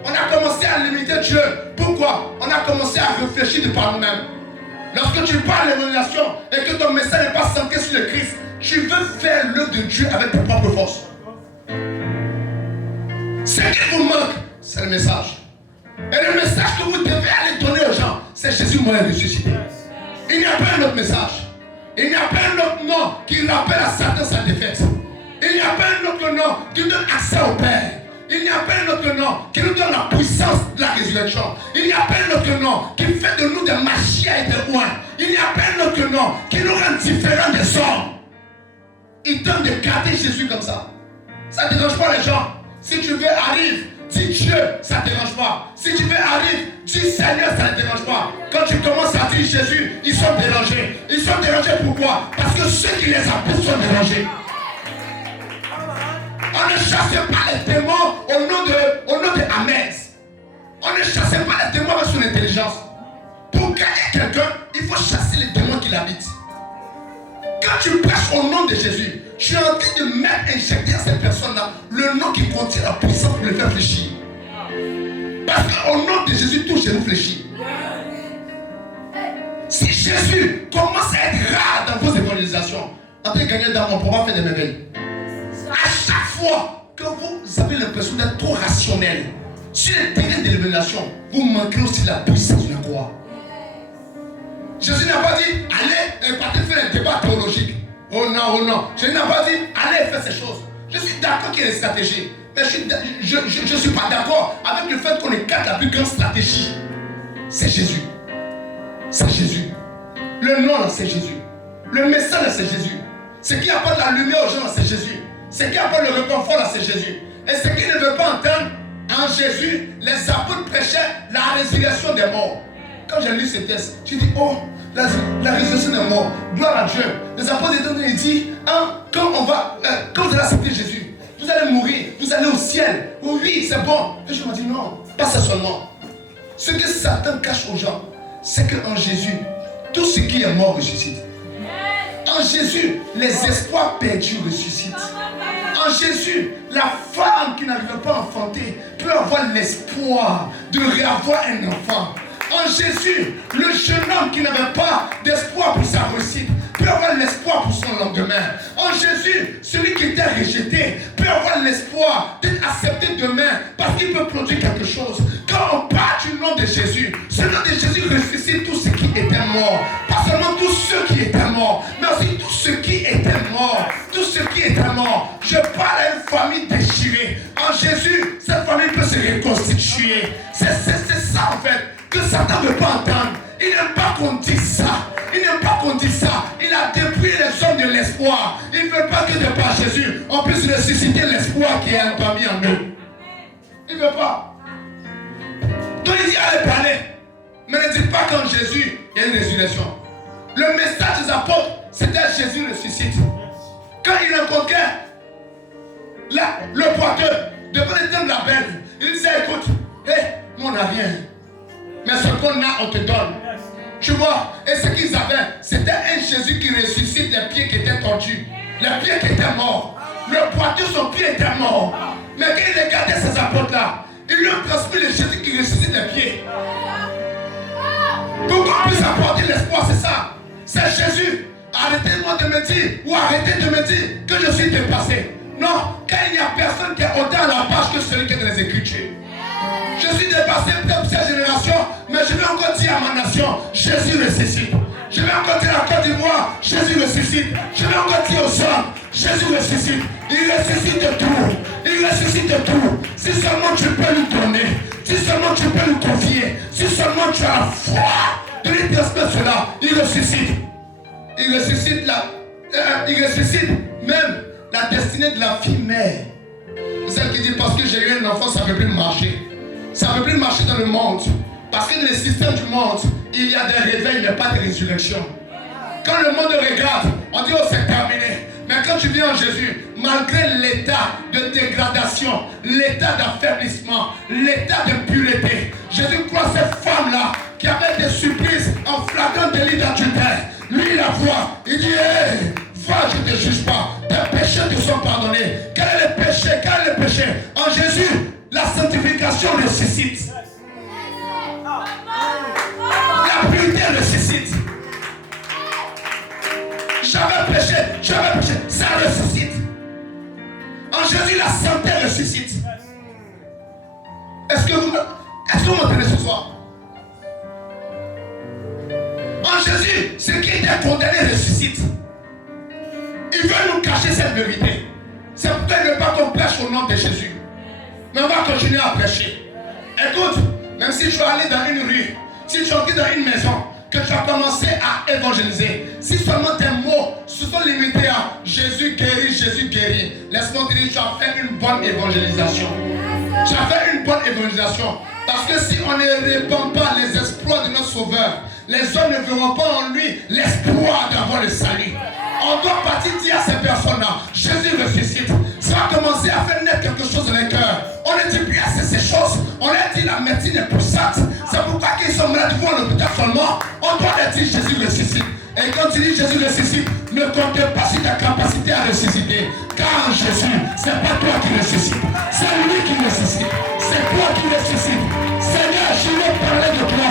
On a commencé à limiter Dieu. Pourquoi? On a commencé à réfléchir de par nous-mêmes. Lorsque tu parles de l'évangélisation et que ton message n'est pas centré sur le Christ, tu veux faire l'œuvre de Dieu avec tes propres forces. Ce qui vous manque, c'est le message. Et le message que vous devez aller donner aux gens, c'est Jésus mort et ressuscité. Il n'y a pas un autre message. Il n'y a pas un autre nom qui rappelle à Satan sa défaite. Il n'y a pas un autre nom qui donne accès au Père. Il n'y a pas un autre nom qui nous donne la puissance de la résurrection. Il n'y a pas un autre nom qui fait de nous des machia et des oins. Il n'y a pas un autre nom qui nous rend différents des hommes. Il donne de garder Jésus comme ça. Ça ne dérange pas les gens. Si tu veux, arrive. Dis Dieu, ça ne dérange pas. Si tu veux, arrive. Dis Seigneur, ça ne dérange pas. Quand tu commences à dire Jésus, ils sont dérangés. Ils sont dérangés pourquoi? Parce que ceux qui les appellent sont dérangés. On ne chasse pas les démons au nom de Ahmed. On ne chasse pas les démons avec son intelligence. Pour gagner quelqu'un, il faut chasser les démons qui l'habitent. Quand tu prêches au nom de Jésus, tu es en train de mettre, injecter à cette personne-là le nom qui contient la puissance pour le faire fléchir. Parce qu'au nom de Jésus, tout genou fléchit. Si Jésus commence à être rare dans vos évangélisations, en train de gagner dans mon pouvoir faire des merveilles. À chaque fois que vous avez l'impression d'être trop rationnel sur le terrain de l'évaluation, vous manquez aussi la puissance de la croix. Jésus n'a pas dit allez partez faire un débat théologique. Oh non, oh non. Jésus n'a pas dit allez faire ces choses. Je suis d'accord qu'il y ait des stratégies, mais je ne suis pas d'accord avec le fait qu'on écarte la plus grande stratégie. C'est Jésus. C'est Jésus. Le nom là, c'est Jésus. Le message là, c'est Jésus. Ce qui apporte la lumière aux gens là, c'est Jésus. Ce qui apporte le réconfort là, c'est Jésus. Et ce qui ne veut pas entendre, en Jésus, les apôtres prêchaient la résurrection des morts. Quand j'ai lu ce texte, j'ai dit, oh, la résurrection des morts, gloire à Dieu. Les apôtres ils disent, quand vous allez accepter Jésus, vous allez mourir, vous allez au ciel. Oh, oui, c'est bon. Et je me dis, non, pas ça seulement. Ce que Satan cache aux gens, c'est qu'en Jésus, tout ce qui est mort ressuscite. En Jésus, les espoirs perdus ressuscitent. En Jésus, la femme qui n'arrive pas à enfanter peut avoir l'espoir de réavoir un enfant. En Jésus, le jeune homme qui n'avait pas d'espoir pour sa réussite peut avoir l'espoir pour son lendemain. En Jésus, celui qui était rejeté peut avoir l'espoir d'être accepté demain parce qu'il peut produire quelque chose. Quand on parle du nom de Jésus, ce nom de Jésus ressuscite tous ceux qui étaient morts. Pas seulement tous ceux qui étaient morts, mais aussi tous ceux qui étaient morts. Tous ceux qui étaient morts. Je parle à une famille déchirée. En Jésus, cette famille peut se reconstituer. C'est ça en fait que Satan ne veut pas entendre. Il n'aime pas qu'on dise ça. Il n'aime pas qu'on dise ça. Il a dépouillé les hommes de l'espoir. Il ne veut pas que de par Jésus, on puisse ressusciter l'espoir qui est endormi en nous. veux pas. Donc il dit allez parler. Mais ne dites pas qu'en Jésus, il y a une résurrection. Le message des apôtres, c'était Jésus ressuscite. Quand il rencontrait le boiteux devant les temples de la belle, il disait écoute, nous on n'a rien. Mais ce qu'on a, on te donne. Tu vois, et ce qu'ils avaient, c'était un Jésus qui ressuscite les pieds qui étaient tordus, les pieds qui étaient morts. Le boiteux, son pied était mort. Mais quand il regardait ces apôtres-là, ils lui ont transmis le Jésus qui ressuscite les pieds. Pour qu'on puisse apporter l'espoir, c'est ça. C'est Jésus. Arrêtez-moi de me dire, ou arrêtez de me dire que je suis dépassé. Non, quand il n'y a personne qui est autant à la page que celui qui est dans les Écritures. Je suis dépassé peut-être cette génération, mais je vais encore dire à ma nation, Jésus ressuscite. Je vais encore dire à la Côte d'Ivoire, Jésus ressuscite. Je vais encore dire aux hommes, Jésus ressuscite. Il ressuscite de tout. Il ressuscite de tout. Si seulement tu peux lui donner, si seulement tu peux lui confier, si seulement tu as la foi de lui transmettre cela, il ressuscite. Il ressuscite même la destinée de la fille mère. Celle qui dit parce que j'ai eu un enfant, ça ne peut plus marcher. Ça ne peut plus marcher dans le monde. Parce que dans le système du monde, il y a des réveils, mais pas de résurrection. Quand le monde regarde, on dit oh c'est terminé. Mais quand tu viens en Jésus, malgré l'état de dégradation, l'état d'affaiblissement, l'état d'impureté, Jésus croit cette femme-là qui avait des surprises en flagrant délit d'adultère. Lui il la voit, il dit hey, va, je ne te juge pas, tes péchés te sont pardonnés. Quel est le péché? Quel est le péché? En Jésus, la sanctification ressuscite. La pureté ressuscite. J'avais péché, ça ressuscite. En Jésus, la santé ressuscite. Est-ce que vous m'entendez ce soir? En Jésus, ce qui était condamné ressuscite. Il veut nous cacher cette vérité. C'est pourquoi il ne veut pas qu'on prêche au nom de Jésus. Mais on va continuer à prêcher. Écoute, même si tu vas aller dans une rue, si tu entres dans une maison, que tu as commencé à évangéliser, si seulement tes mots se sont limités à Jésus guérit, laisse-moi te dire, tu as fait une bonne évangélisation. Tu as fait une bonne évangélisation. Parce que si on ne répand pas les exploits de notre Sauveur, les hommes ne verront pas en lui l'espoir d'avoir le salut. On doit partir dire à ces personnes-là, Jésus ressuscite. Ça va commencer à faire naître quelque chose dans les cœurs. On ne dit plus assez ces choses. On leur dit la médecine est puissante. C'est pourquoi qu'ils sont malades, ils vont à l'hôpital seulement. On doit leur dire Jésus ressuscite. Et quand tu dis Jésus ressuscite, ne comptez pas sur ta capacité à ressusciter. Car en Jésus, c'est pas toi qui ressuscite. C'est lui qui ressuscite. C'est toi qui ressuscite. Seigneur, je vais parler de toi.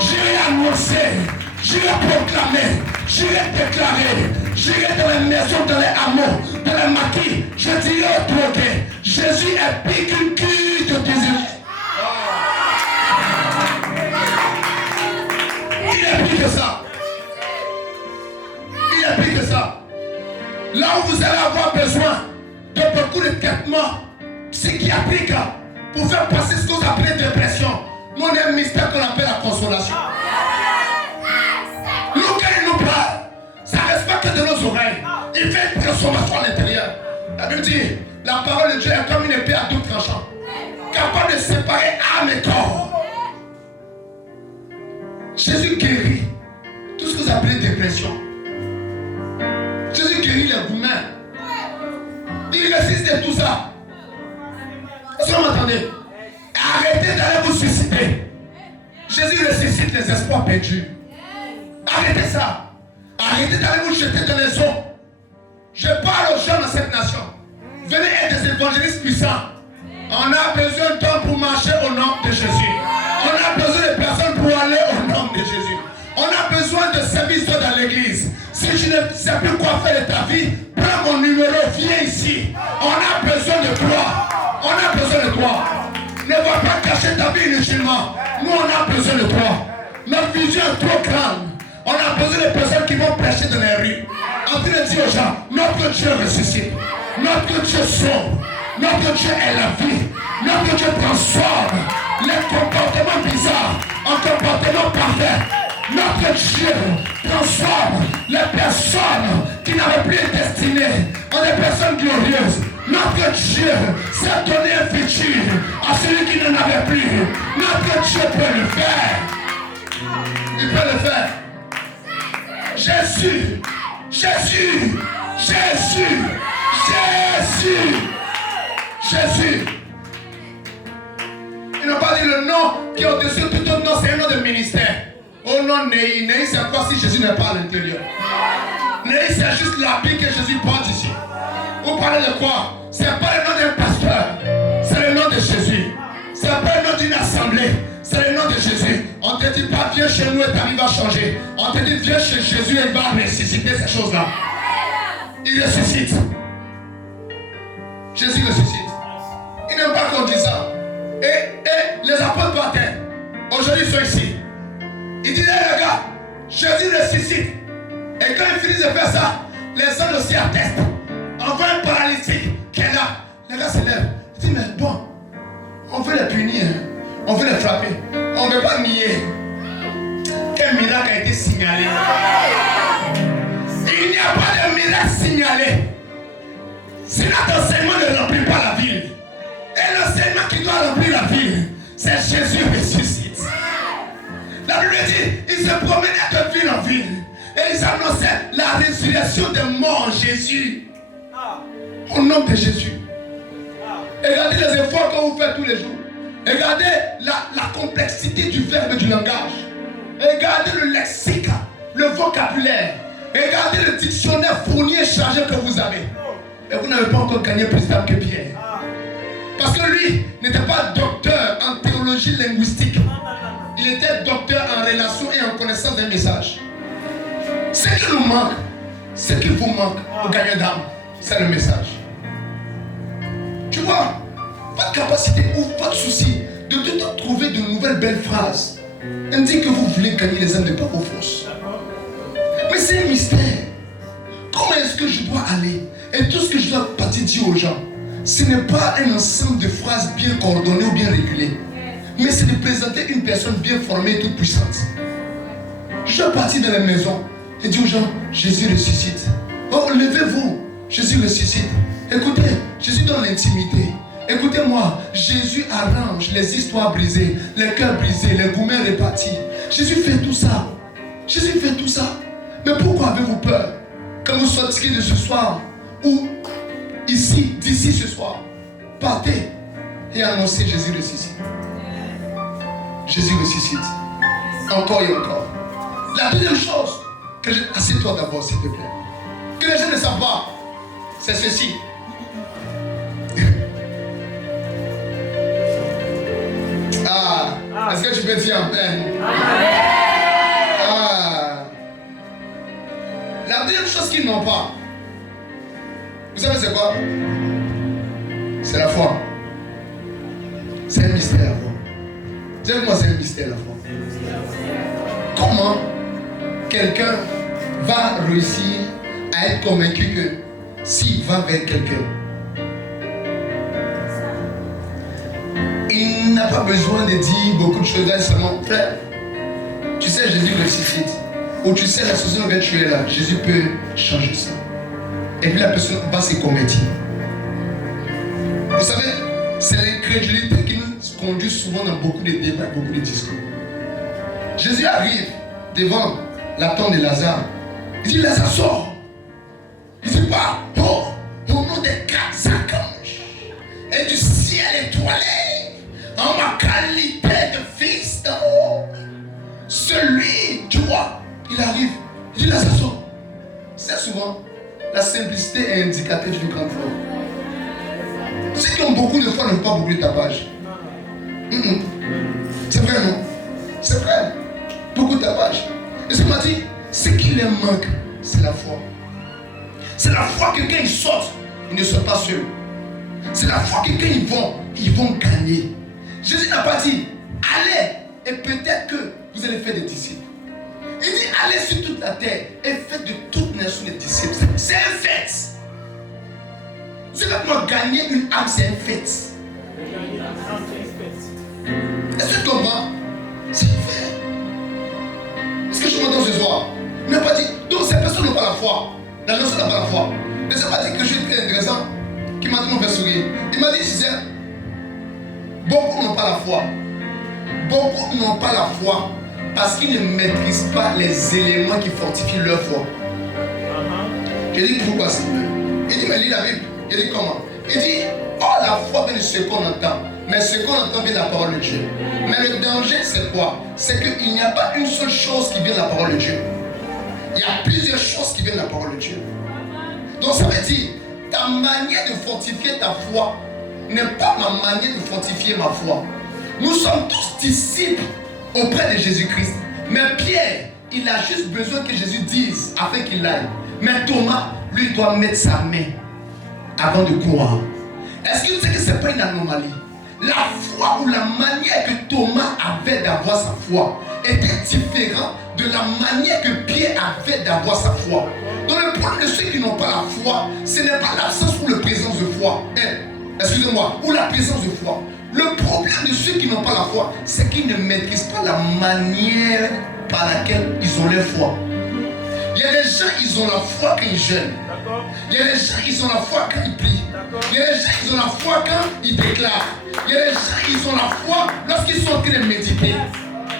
J'irai annoncer. J'irai proclamer. J'irai déclarer. J'irai dans les maisons, dans les hameaux, dans les maquis. Je dirai au drogué, Jésus est pire qu'une cure de désir. Il est pire que ça. Il est pire que ça. Là où vous allez avoir besoin de beaucoup de traitements psychiatriques pour faire passer ce que vous appelez dépression, nous on a un mystère qu'on appelle la consolation. Nous, quand il nous parle, ça ne reste pas que de nos oreilles. Il fait une transformation à l'intérieur. La Bible dit, la parole de Dieu est comme une épée à double tranchant, capable de séparer âme et corps. Jésus guérit tout ce que vous appelez dépression. Jésus guérit les gourmets. Il résiste de tout ça. Est-ce que vous m'entendez? Arrêtez d'aller vous suicider. Jésus ressuscite les espoirs perdus. Arrêtez ça. Arrêtez d'aller vous jeter dans les eaux. Je parle aux gens dans cette nation. Venez être des évangélistes puissants. On a besoin d'hommes pour marcher au nom de Jésus. On a besoin de personnes pour aller au nom de Jésus. On a besoin de services dans l'église. Si tu ne sais plus quoi faire de ta vie, prends mon numéro, viens ici. On a besoin de toi. On a besoin de toi. Ne va pas cacher ta vie inutilement. Nous, on a besoin de toi. Notre vision est trop grande. On a besoin de personnes qui vont prêcher dans les rues. En train de dire aux gens, notre Dieu ressuscite. Notre Dieu sauve. Notre Dieu est la vie. Notre Dieu transforme les comportements bizarres en comportements parfaits. Notre Dieu transforme les personnes qui n'avaient plus de destinée en des personnes glorieuses. Notre Dieu s'est donné un futur à celui qui n'en avait plus. Notre Dieu peut le faire. Il peut le faire. Jésus, Jésus, Jésus, Jésus, Jésus. Ils n'ont pas dit le nom qui est au-dessus de tout autre nom, c'est un nom de ministère. Oh non, Néhi, Néhi c'est quoi si Jésus n'est pas à l'intérieur? Néhi c'est juste l'habit que Jésus porte ici. Vous parlez de quoi? C'est pas le nom d'un pasteur, c'est le nom de Jésus. C'est pas le nom d'une assemblée, c'est le nom de Jésus. On te dit pas viens chez nous et ta vie va changer. On te dit viens chez Jésus et il va ressusciter ces choses-là. Il ressuscite. Jésus ressuscite. Il n'aime pas qu'on dise ça. Et les apôtres partaient. Aujourd'hui ils sont ici. Il dit les gars, Jésus ressuscite. Et quand ils finissent de faire ça, les hommes aussi attestent. On voit un paralytique qui est là. Les gars se lèvent. Ils disent mais bon, on veut les punir, on veut les frapper. On ne veut pas nier qu'un miracle a été signalé. Il n'y a pas de miracle signalé. Si notre enseignement ne remplit pas la ville, et l'enseignement qui doit remplir la ville, c'est Jésus ressuscite. La Bible dit, ils se promenaient de ville en ville et ils annonçaient la résurrection des morts en Jésus. Au nom de Jésus. Regardez les efforts que vous faites tous les jours. Regardez la complexité du verbe et du langage. Regardez le lexique, le vocabulaire. Regardez le dictionnaire fourni et chargé que vous avez. Et vous n'avez pas encore gagné plus d'âme que Pierre. Parce que lui n'était pas docteur en théologie linguistique. Il était docteur en relation et en connaissance d'un message. Ce qui nous manque, ce qui vous manque au gagnant d'âme, c'est le message. Tu vois, votre capacité ou votre souci de tout le temps trouver de nouvelles belles phrases indique que vous voulez gagner les âmes de par vos forces. Mais c'est un mystère. Comment est-ce que je dois aller? Et tout ce que je dois partir dire aux gens, ce n'est pas un ensemble de phrases bien coordonnées ou bien régulées, mais c'est de présenter une personne bien formée et toute puissante. Je dois partir dans la maison et dire aux gens, Jésus ressuscite. Oh, levez-vous, Jésus ressuscite. Écoutez, Jésus dans l'intimité. Écoutez-moi, Jésus arrange les histoires brisées, les cœurs brisés, les gourmets répartis. Jésus fait tout ça. Jésus fait tout ça. Mais pourquoi avez-vous peur? Quand vous sortirez de ce soir, ou ici, d'ici ce soir, partez et annoncez Jésus ressuscite. Jésus ressuscite. Encore et encore. La deuxième chose, que assieds-toi d'abord s'il te plaît. Que les gens ne savent pas, c'est ceci. Est-ce que tu peux dire Amen? La deuxième chose qu'ils n'ont pas, vous savez c'est quoi? C'est la foi. C'est un mystère. Vous savez comment c'est un mystère la foi? Comment quelqu'un va réussir à être convaincu que s'il va vers quelqu'un, il n'a pas besoin de dire beaucoup de choses là, seulement frère, tu sais Jésus ressuscite, ou tu sais la situation dans laquelle tu es là, Jésus peut changer ça. Et puis la personne va se convertir. Vous savez, c'est l'incrédulité qui nous conduit souvent dans beaucoup de débats, beaucoup de discours. Jésus arrive devant la tombe de Lazare. Il dit Lazare sort. Il dit pas oh, au nom des 4 archanges et du ciel étoilé, en ma qualité de fils d'en haut, celui, tu vois, il arrive. Il dit Lazare sort. C'est souvent la simplicité est indicateur d'une grande foi. Ceux qui ont beaucoup de foi n'ont pas beaucoup de tapage. C'est vrai, non? C'est vrai. Beaucoup de tapage. Et ce qu'on m'a dit, ce qui leur manque, c'est la foi. C'est la foi que quand ils sortent, ils ne sont pas seuls. C'est la foi que quand ils vont gagner. Jésus n'a pas dit, allez, et peut-être que vous allez faire des disciples. Il dit, allez sur toute la terre et faites de toute nation des disciples. C'est un fait. C'est comment gagner une âme, c'est un fait. Est-ce que tu comprends? C'est un fait. Est-ce que je m'entends ce soir? Il n'a pas dit, donc ces personnes n'ont pas la foi. La nation n'a pas la foi. Mais ça n'a pas dit que je suis très intéressant. Qui Puis maintenant, on va sourire. Il m'a dit, Gisèle, beaucoup n'ont pas la foi. Beaucoup n'ont pas la foi parce qu'ils ne maîtrisent pas les éléments qui fortifient leur foi. J'ai dit, pourquoi c'est mieux? Il dit, mais lis la Bible. Il dit, comment? Il dit, oh, la foi vient de ce qu'on entend. Mais ce qu'on entend vient de la parole de Dieu. Mais le danger, c'est quoi? C'est qu'il n'y a pas une seule chose qui vient de la parole de Dieu. Il y a plusieurs choses qui viennent de la parole de Dieu. Donc ça veut dire, ta manière de fortifier ta foi n'est pas ma manière de fortifier ma foi. Nous sommes tous disciples auprès de Jésus-Christ. Mais Pierre, il a juste besoin que Jésus dise afin qu'il aille. Mais Thomas, lui, doit mettre sa main avant de croire. Est-ce que tu sais que ce n'est pas une anomalie? La foi ou la manière que Thomas avait d'avoir sa foi était différente de la manière que Pierre avait d'avoir sa foi. Donc le problème de ceux qui n'ont pas la foi, ce n'est pas l'absence ou la présence de foi. Excusez-moi, ou la présence de foi. Le problème de ceux qui n'ont pas la foi, c'est qu'ils ne maîtrisent pas la manière par laquelle ils ont leur foi. Il y a des gens, ils ont la foi quand ils jeûnent. Il y a des gens, ils ont la foi quand ils prient. Il y a des gens, ils ont la foi quand ils déclarent. Il y a des gens, ils ont la foi lorsqu'ils sont en train de méditer.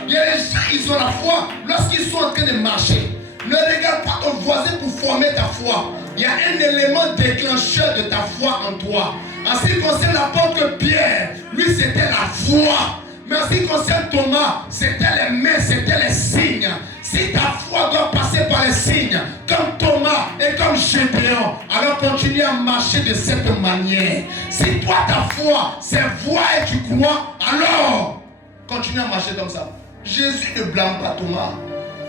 Il y a des gens, ils ont la foi lorsqu'ils sont en train de marcher. Ne regarde pas ton voisin pour former ta foi. Il y a un élément déclencheur de ta foi en toi. En ce qui concerne l'apôtre Pierre, lui c'était la foi. Mais en ce qui concerne Thomas, c'était les mains, c'était les signes. Si ta foi doit passer par les signes, comme Thomas et comme Gédéon, alors continue à marcher de cette manière. Si toi ta foi, c'est voir et tu crois, alors continue à marcher comme ça. Jésus ne blâme pas Thomas.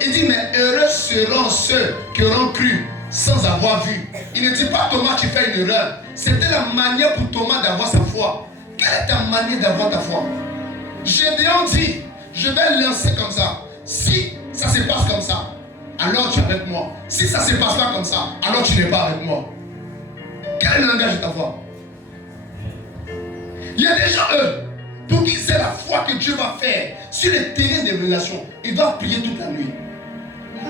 Il dit, mais heureux seront ceux qui auront cru sans avoir vu. Il ne dit pas, Thomas, tu fais une erreur. C'était la manière pour Thomas d'avoir sa foi. Quelle est ta manière d'avoir ta foi? Gédéon dit, je vais lancer comme ça. Si ça se passe comme ça, alors tu es avec moi. Si ça ne se passe pas comme ça, alors tu n'es pas avec moi. Quel est le langage de ta foi? Il y a des gens, eux, pour qui c'est la foi que Dieu va faire sur le terrain des relations. Ils doivent prier toute la nuit.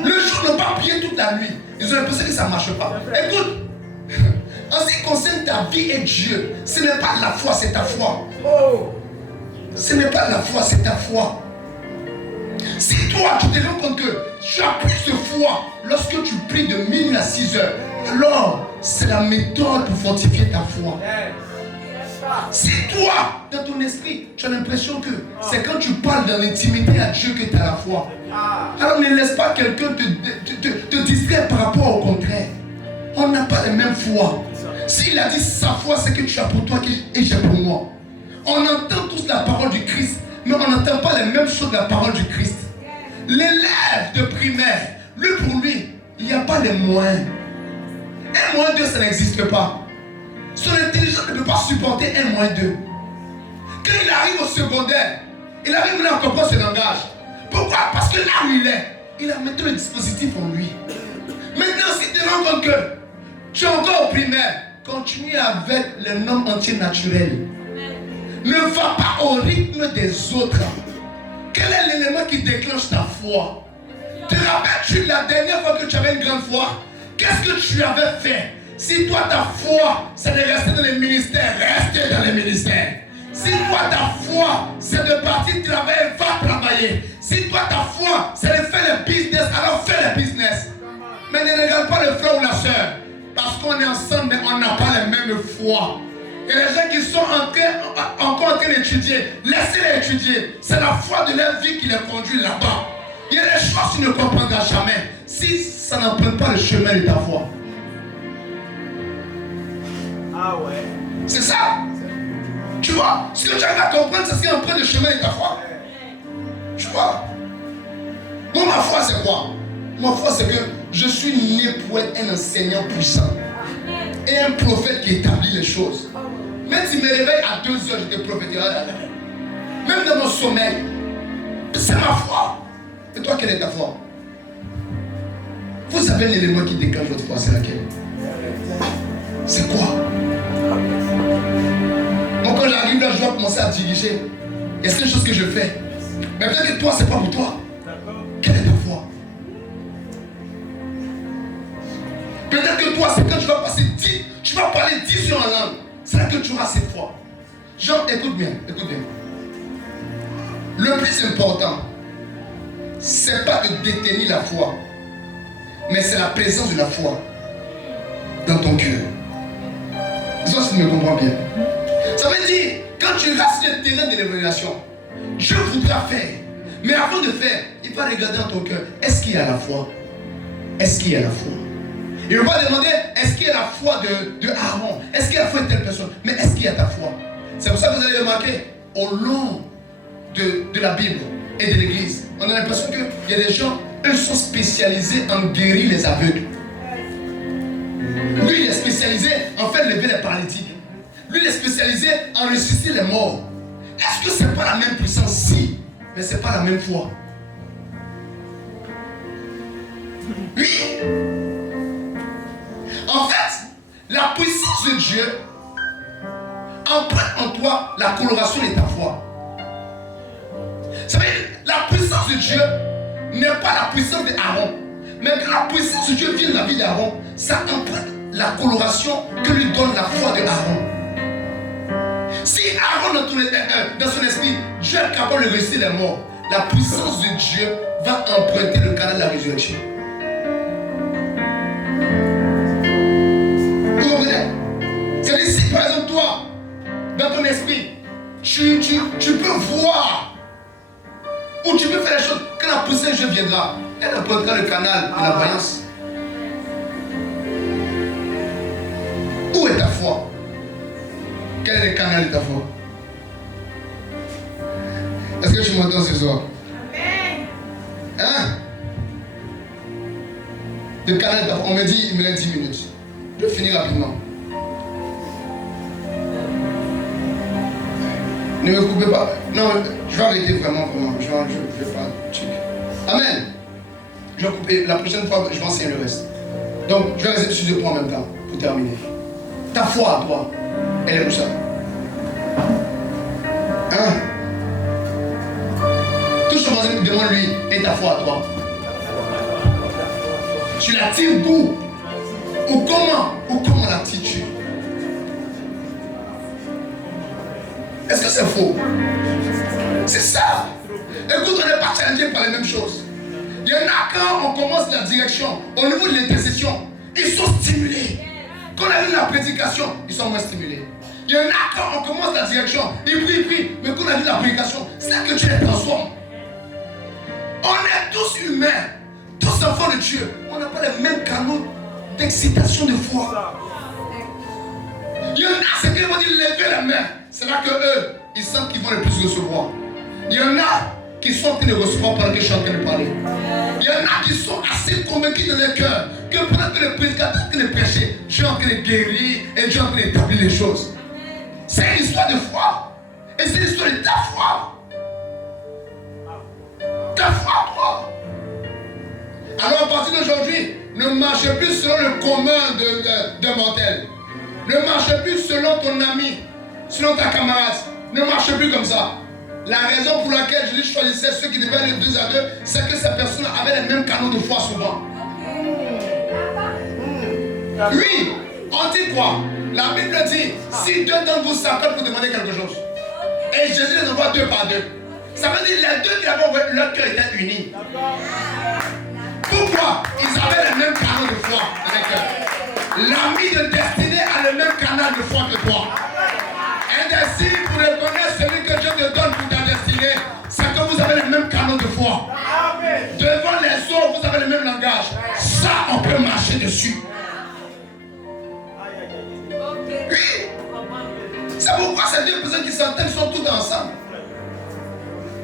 Le jour ne pas prier toute la nuit. Ils ont l'impression que ça ne marche pas. Écoute, en ce qui concerne ta vie et Dieu, ce n'est pas la foi, c'est ta foi. Ce n'est pas la foi, c'est ta foi. Si toi, tu te rends compte que tu as plus de foi lorsque tu pries de minuit à 6 heures, alors c'est la méthode pour fortifier ta foi. Si toi, dans ton esprit, tu as l'impression que c'est quand tu parles dans l'intimité à Dieu que tu as la foi, alors ne laisse pas quelqu'un te distraire par rapport au contraire. On n'a pas la même foi. S'il a dit sa foi, c'est que tu as pour toi et j'ai pour moi. On entend tous la parole du Christ, mais on n'entend pas les mêmes choses de la parole du Christ. L'élève de primaire, lui pour lui, il n'y a pas les moyens. 1 moins 2, ça n'existe pas. Son intelligence ne peut pas supporter 1 moins 2. Quand il arrive au secondaire, il arrive là à comprendre ce langage. Pourquoi? Parce que là où il a maintenant le dispositif en lui. Maintenant, si tu te rends compte que tu es encore au primaire, continue avec les normes anti-naturelles. Ne va pas au rythme des autres. Quel est l'élément qui déclenche ta foi? Te rappelles-tu la dernière fois que tu avais une grande foi? Qu'est-ce que tu avais fait? Si toi ta foi c'est de rester dans les ministères, reste dans les ministères. Si toi ta foi c'est de partir travailler, va travailler. Si toi ta foi c'est de faire le business, alors fais le business. Mais ne regarde pas le frère ou la soeur. Parce qu'on est ensemble mais on n'a pas la même foi. Et les gens qui sont encore en train d'étudier, laissez-les étudier. C'est la foi de leur vie qui les conduit là-bas. Il y a des choses que tu ne comprendras jamais si ça n'emprunte pas le chemin de ta foi. Ah ouais. C'est ça. Tu vois, ce que tu arrives à comprendre, c'est ce qui emprunte le chemin de ta foi. Tu vois. Moi, ma foi, c'est quoi? Ma foi, c'est que je suis né pour être un enseignant puissant. Et un prophète qui établit les choses. Même si je me réveille à 2 heures, je te prophétise. Même dans mon sommeil. C'est ma foi. Et toi, quelle est ta foi? Vous avez un élément qui déclenche votre foi, c'est laquelle? C'est quoi? Moi, quand j'arrive là, je dois commencer à diriger. Il y a quelque chose que je fais. Mais peut-être que toi, c'est pas pour toi. Quelle est ta foi? Peut-être que toi, c'est quand tu vas passer 10, tu vas parler 10 sur en langue. c'est là que tu auras cette foi. Jean, écoute bien, écoute bien. Le plus important, c'est pas de détenir la foi, mais c'est la présence de la foi dans ton cœur. Dis-moi si tu me comprends bien. Ça veut dire, quand tu restes sur le terrain de l'évaluation, Dieu voudra faire. Mais avant de faire, il va regarder dans ton cœur. Est-ce qu'il y a la foi? Est-ce qu'il y a la foi? Il ne va pas demander, est-ce qu'il y a la foi de Aaron? Est-ce qu'il y a la foi de telle personne? Mais est-ce qu'il y a ta foi? C'est pour ça que vous allez remarquer, au long de la Bible et de l'Église, on a l'impression qu'il y a des gens, eux sont spécialisés en guérir les aveugles. Lui, il est spécialisé en faire lever les paralytiques. Lui, il est spécialisé en ressusciter les morts. Est-ce que ce n'est pas la même puissance? Si, mais ce n'est pas la même foi. Oui. En fait, la puissance de Dieu emprunte en toi la coloration de ta foi. Vous savez, la puissance de Dieu n'est pas la puissance d'Aaron. Mais quand la puissance de Dieu vient dans la vie d'Aaron, ça emprunte la coloration que lui donne la foi d'Aaron. Si Aaron dans son esprit, Dieu est capable de ressusciter les morts, la puissance de Dieu va emprunter le canal de la résurrection. Vous comprenez? C'est-à-dire si par exemple toi, dans ton esprit, tu peux voir ou tu peux faire les choses, quand la puissance de Dieu viendra, elle empruntera le canal de la voyance. Où est ta foi? Quel est le canal de ta foi? Est-ce que tu m'entends ce soir? Hein? Le canal de ta foi, on me dit, il me reste 10 minutes. Je vais finir rapidement. Ne me coupez pas. Non, je vais arrêter vraiment. Je vais pas check. Amen. Je vais couper. La prochaine fois, je vais enseigner le reste. Donc, je vais rester sur 2 points en même temps pour terminer. Ta foi à toi, elle est où ça? Hein? Tout ce que demande-lui, et ta foi à toi. Tu la tires d'où? Ou comment la tires-tu? Est-ce que c'est faux? C'est ça. Écoute, on n'est pas challengé par les mêmes choses. Il y en a quand on commence la direction, au niveau de l'intercession, ils sont stimulés. Quand on a vu la prédication, ils sont moins stimulés. Il y en a quand on commence la direction, ils prient, mais quand on a vu la prédication, c'est là que Dieu les transforme. On est tous humains, tous enfants de Dieu. On n'a pas les mêmes canaux d'excitation de foi. Il y en a, c'est qu'ils vont dire lever la main. C'est là que eux, ils sentent qu'ils vont le plus recevoir. Il y en a qui sont en train de recevoir pendant que je suis en train de parler. Il y en a qui sont assez convaincus dans leur cœur que pendant que le prédicateur est en train de prêcher, Dieu est en train de guérir et Dieu est en train d'établir les choses. C'est une histoire de foi. Et c'est l'histoire de ta foi. Ta foi, toi. Alors à partir d'aujourd'hui, ne marchez plus selon le commun de mortel. Ne marchez plus selon ton ami, selon ta camarade. Ne marchez plus comme ça. La raison pour laquelle je choisissais ceux qui devaient aller 2 à 2, c'est que ces personnes avaient les mêmes canaux de foi souvent. Oui, on dit quoi? La Bible dit, si 2 d'entre vous s'accordent pour demander quelque chose, et Jésus les envoie 2 par 2, ça veut dire les 2 qui avaient envoyé, leur cœur était uni. Pourquoi? Ils avaient les mêmes canaux de foi avec eux. L'ami de destinée a le même canal de foi que toi. Un des signes pour reconnaître celui que Dieu te donne pour ta destinée, c'est que vous avez les mêmes canaux de foi. Devant les autres, vous avez le même langage. Ça, on peut marcher dessus. Oui. C'est pourquoi ces 2 personnes qui s'entendent sont toutes ensemble.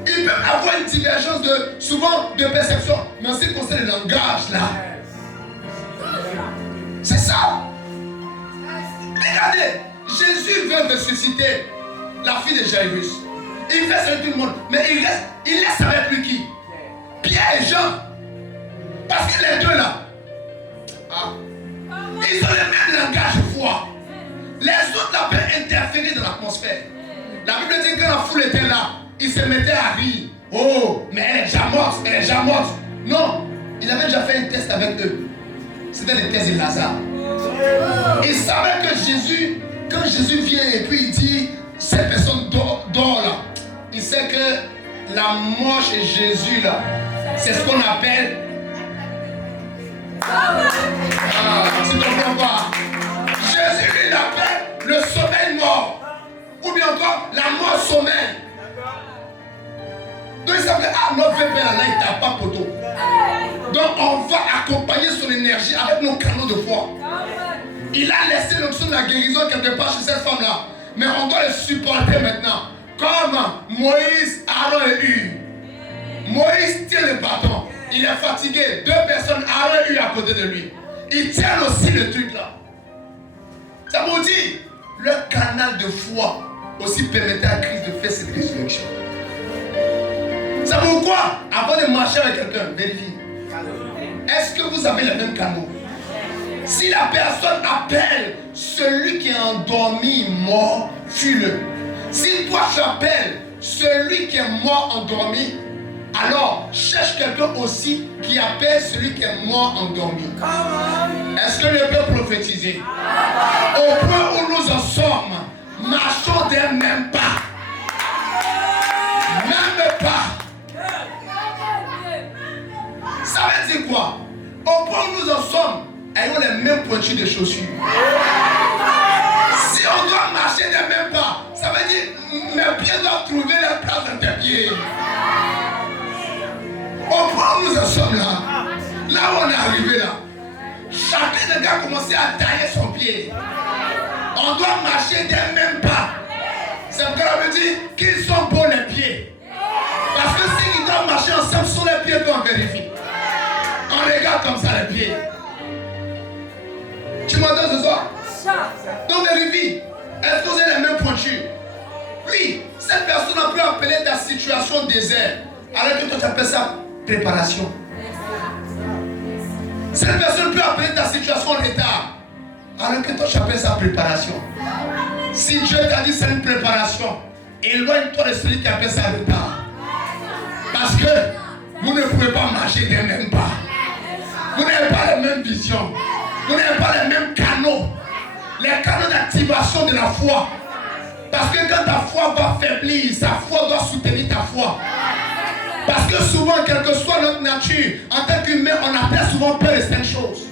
Ils peuvent avoir une divergence souvent de perception, mais en ce qui concerne le langage là, c'est ça. Regardez, Jésus veut ressusciter la fille de Jairus. Il fait ça avec tout le monde, mais il laisse avec lui qui? Pierre et Jean. Parce que les 2 là, ils ont le même langage de foi. Les autres là peuvent interférer dans l'atmosphère. La Bible dit que quand la foule était là, ils se mettaient à rire. Oh, mais elle est déjà morte, elle est déjà morte. Non, il avait déjà fait un test avec eux. C'était le test de Lazare. Ils savaient que Jésus quand Jésus vient et puis il dit, cette personne dort là, il sait que la mort chez Jésus là, c'est ce qu'on appelle. Tu ne comprends pas. Jésus lui l'appelle le sommeil mort. Ou bien encore la mort sommeil. Donc il savait, notre père là, il t'a pas poteau. Donc on va accompagner son énergie avec nos canaux de foi. Il a laissé l'option de la guérison quelque part chez cette femme là. Mais on doit le supporter maintenant. Comme Moïse, Aaron et Hur. Moïse tient le bâton. Il est fatigué. 2 personnes, Aaron et Hur à côté de lui. Il tient aussi le truc là. Ça vous dit, le canal de foi aussi permettait à Christ de faire cette résurrection. Ça vous quoi? Avant de marcher avec quelqu'un, vérifie. Est-ce que vous avez le même canot? Si la personne appelle celui qui est endormi, mort, fuis-le. Si toi tu appelles celui qui est mort, endormi, alors cherche quelqu'un aussi qui appelle celui qui est mort, endormi. Est-ce que je peux prophétiser? Au point où nous en sommes, marchons d'un même pas. Même pas. Ça veut dire quoi? Au point où nous en sommes, ayons les mêmes pointures de chaussures. Si on doit marcher des mêmes pas, ça veut dire mes pieds doivent trouver leur place dans tes pieds. Au point où nous en sommes là où on est arrivé là, chacun des gars a commencé à tailler son pied. On doit marcher des mêmes pas. C'est pourquoi on veut dire qu'ils sont beaux les pieds. Parce que s'ils doivent marcher ensemble sur les pieds, on vérifie. On regarde comme ça les pieds. Tu m'entends ce soir? Donc vérifie. Est-ce que vous avez les mêmes pointures? Oui, cette personne a pu appeler ta situation désert. Alors que toi tu appelles ça préparation. Cette personne peut appeler ta situation en retard. Alors que toi tu appelles ça préparation. Si Dieu t'a dit c'est une préparation, éloigne-toi de celui qui appelle ça retard. Parce que vous ne pouvez pas marcher des mêmes pas. Vous n'avez pas les mêmes visions. Vous n'avez pas les mêmes canaux. Les canaux d'activation de la foi. Parce que quand ta foi va faiblir, sa foi doit soutenir ta foi. Parce que souvent, quelle que soit notre nature, en tant qu'humain, on a très souvent peur de certaines choses.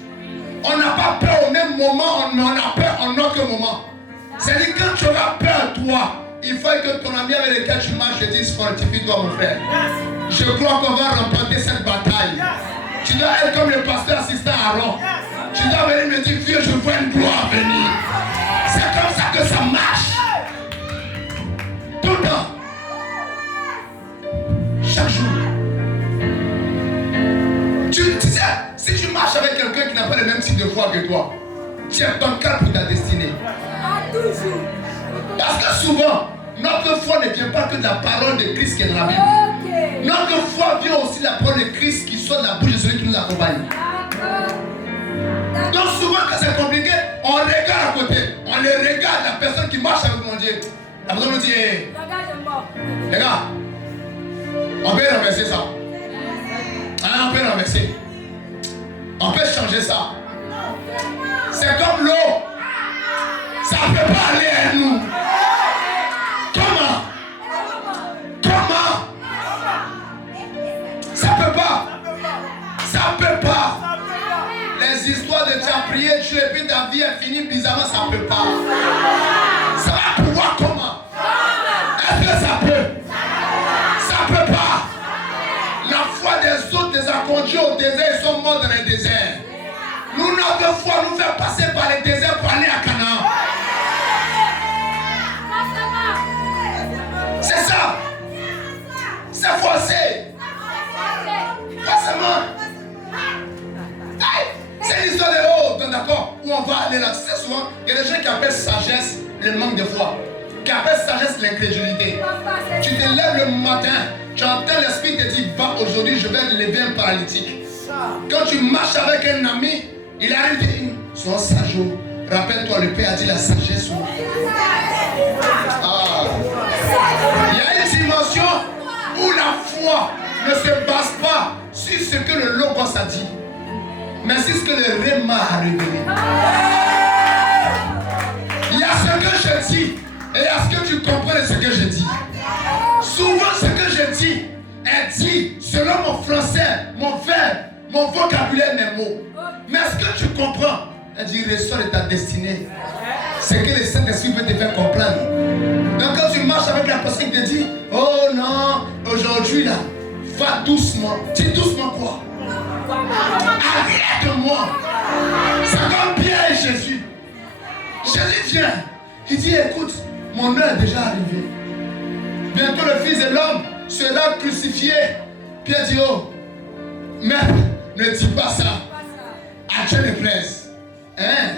On n'a pas peur au même moment, mais on a peur en autre moment. C'est-à-dire quand tu auras peur, toi, il faut que ton ami avec lequel tu marches te dise fortifie-toi mon frère. Je crois qu'on va remporter cette bataille. Tu dois être comme le pasteur assistant Aaron. Tu dois venir me dire, vieux, je vois une gloire venir. C'est comme ça que ça marche. Tout le temps. Chaque jour. Tu sais, si tu marches avec quelqu'un qui n'a pas le même type de foi que toi, tu es ton cœur pour ta destinée. Parce que souvent, notre foi ne vient pas que de la parole de Christ qui est dans la Bible. Notre foi vient aussi de la parole de Christ qui sort de la bouche de celui qui nous accompagne. Donc souvent quand c'est compliqué, on regarde à côté. On les regarde, la personne qui marche avec mon Dieu. La personne nous dit, hey, les gars, on peut renverser ça. Hein, on peut renverser. On peut changer ça. C'est comme l'eau. Ça ne peut pas aller à nous. Comment? Comment? Ça ne peut pas. Ça ne peut pas. Les histoires de tu as prié Dieu et puis ta vie est finie bizarrement, ça ne peut pas. Ça va pouvoir comment? Est-ce que ça peut? Ça ne peut pas. La foi des autres les a conduits au désert, ils sont morts dans le désert. Nous, notre foi nous fait passer par les déserts pour aller à Canaan. C'est ça. C'est forcé. Forcément. C'est l'histoire de haut, d'accord, où on va aller là. C'est souvent, il y a des gens qui appellent sagesse le manque de foi, qui appellent sagesse l'incrédulité. Tu te lèves le matin, tu entends l'esprit te dire, va aujourd'hui, je vais lever un paralytique. Quand tu marches avec un ami, il arrive et dit, sois sage. Rappelle-toi, le Père a dit la sagesse. Il y a une dimension où la foi ne se base pas sur ce que le Logos a dit, mais c'est ce que le Réma a révélé. Il y a ce que Et est-ce que tu comprends ce que je dis? Souvent ce que je dis est dit selon mon français, mon verbe, mon vocabulaire, mes mots. Mais est-ce que tu comprends? Elle dit ressort de ta destinée. C'est que le Saint-Esprit veut te faire comprendre. Donc quand tu marches avec la personne qui te dit oh non, aujourd'hui là, va doucement. Dis doucement quoi? Arrête de moi. C'est comme Pierre et Jésus. Jésus vient. Il dit écoute, mon heure est déjà arrivée. Bientôt le Fils de l'homme sera crucifié. Pierre dit oh, mais ne dis pas ça. À Dieu ne plaise. Hein?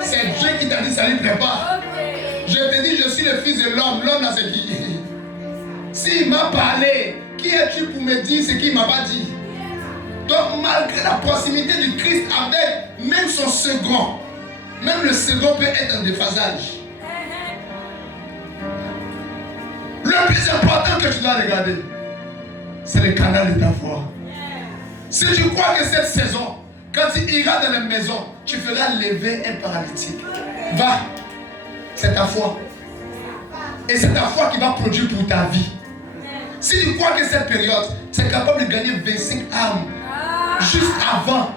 C'est Dieu qui t'a dit ça lui prépare. Je te dis je suis le Fils de l'homme. L'homme là c'est qui? S'il m'a parlé, qui es-tu pour me dire ce qu'il ne m'a pas dit? Donc malgré la proximité du Christ avec même son second, même le second peut être un déphasage. Le plus important que tu dois regarder, c'est le canal de ta foi. Si tu crois que cette saison, quand tu iras dans la maison, tu feras lever un paralytique, va, c'est ta foi. Et c'est ta foi qui va produire pour ta vie. Si tu crois que cette période, tu es capable de gagner 25 âmes juste avant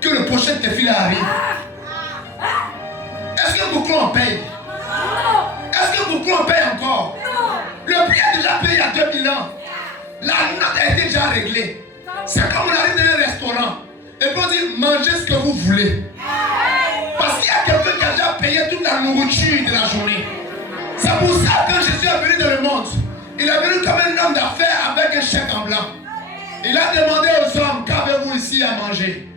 que le prochain défilé arrive. Est-ce que beaucoup en payent? Est-ce que beaucoup en payent encore? Le prix est déjà payé il y a 2000 ans. La note a été déjà réglée. C'est comme on arrive dans un restaurant et puis on dit mangez ce que vous voulez. Parce qu'il y a quelqu'un qui a déjà payé toute la nourriture de la journée. C'est pour ça que Jésus est venu dans le monde. Il est venu comme un homme d'affaires avec un chèque en blanc. Il a demandé aux hommes, qu'avez-vous ici à manger?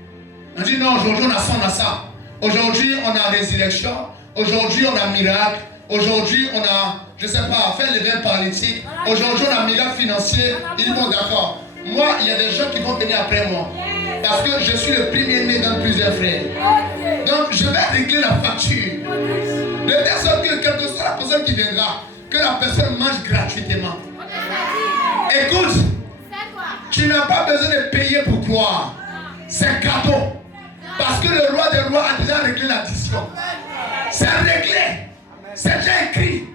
On dit non, aujourd'hui on a ça, on a ça. Aujourd'hui on a résurrection. Aujourd'hui on a miracle. Aujourd'hui on a, je ne sais pas, fait lever un paralytique. Aujourd'hui on a miracle financier. Ils disent bon d'accord. Moi il y a des gens qui vont venir après moi. Parce que je suis le premier né dans plusieurs frères. Donc je vais régler la facture. De telle sorte que quelle que soit la personne qui viendra, que la personne mange gratuitement. Écoute, tu n'as pas besoin de payer pour croire. C'est cadeau. Parce que le roi des rois a déjà réglé l'addition. C'est réglé. C'est déjà écrit.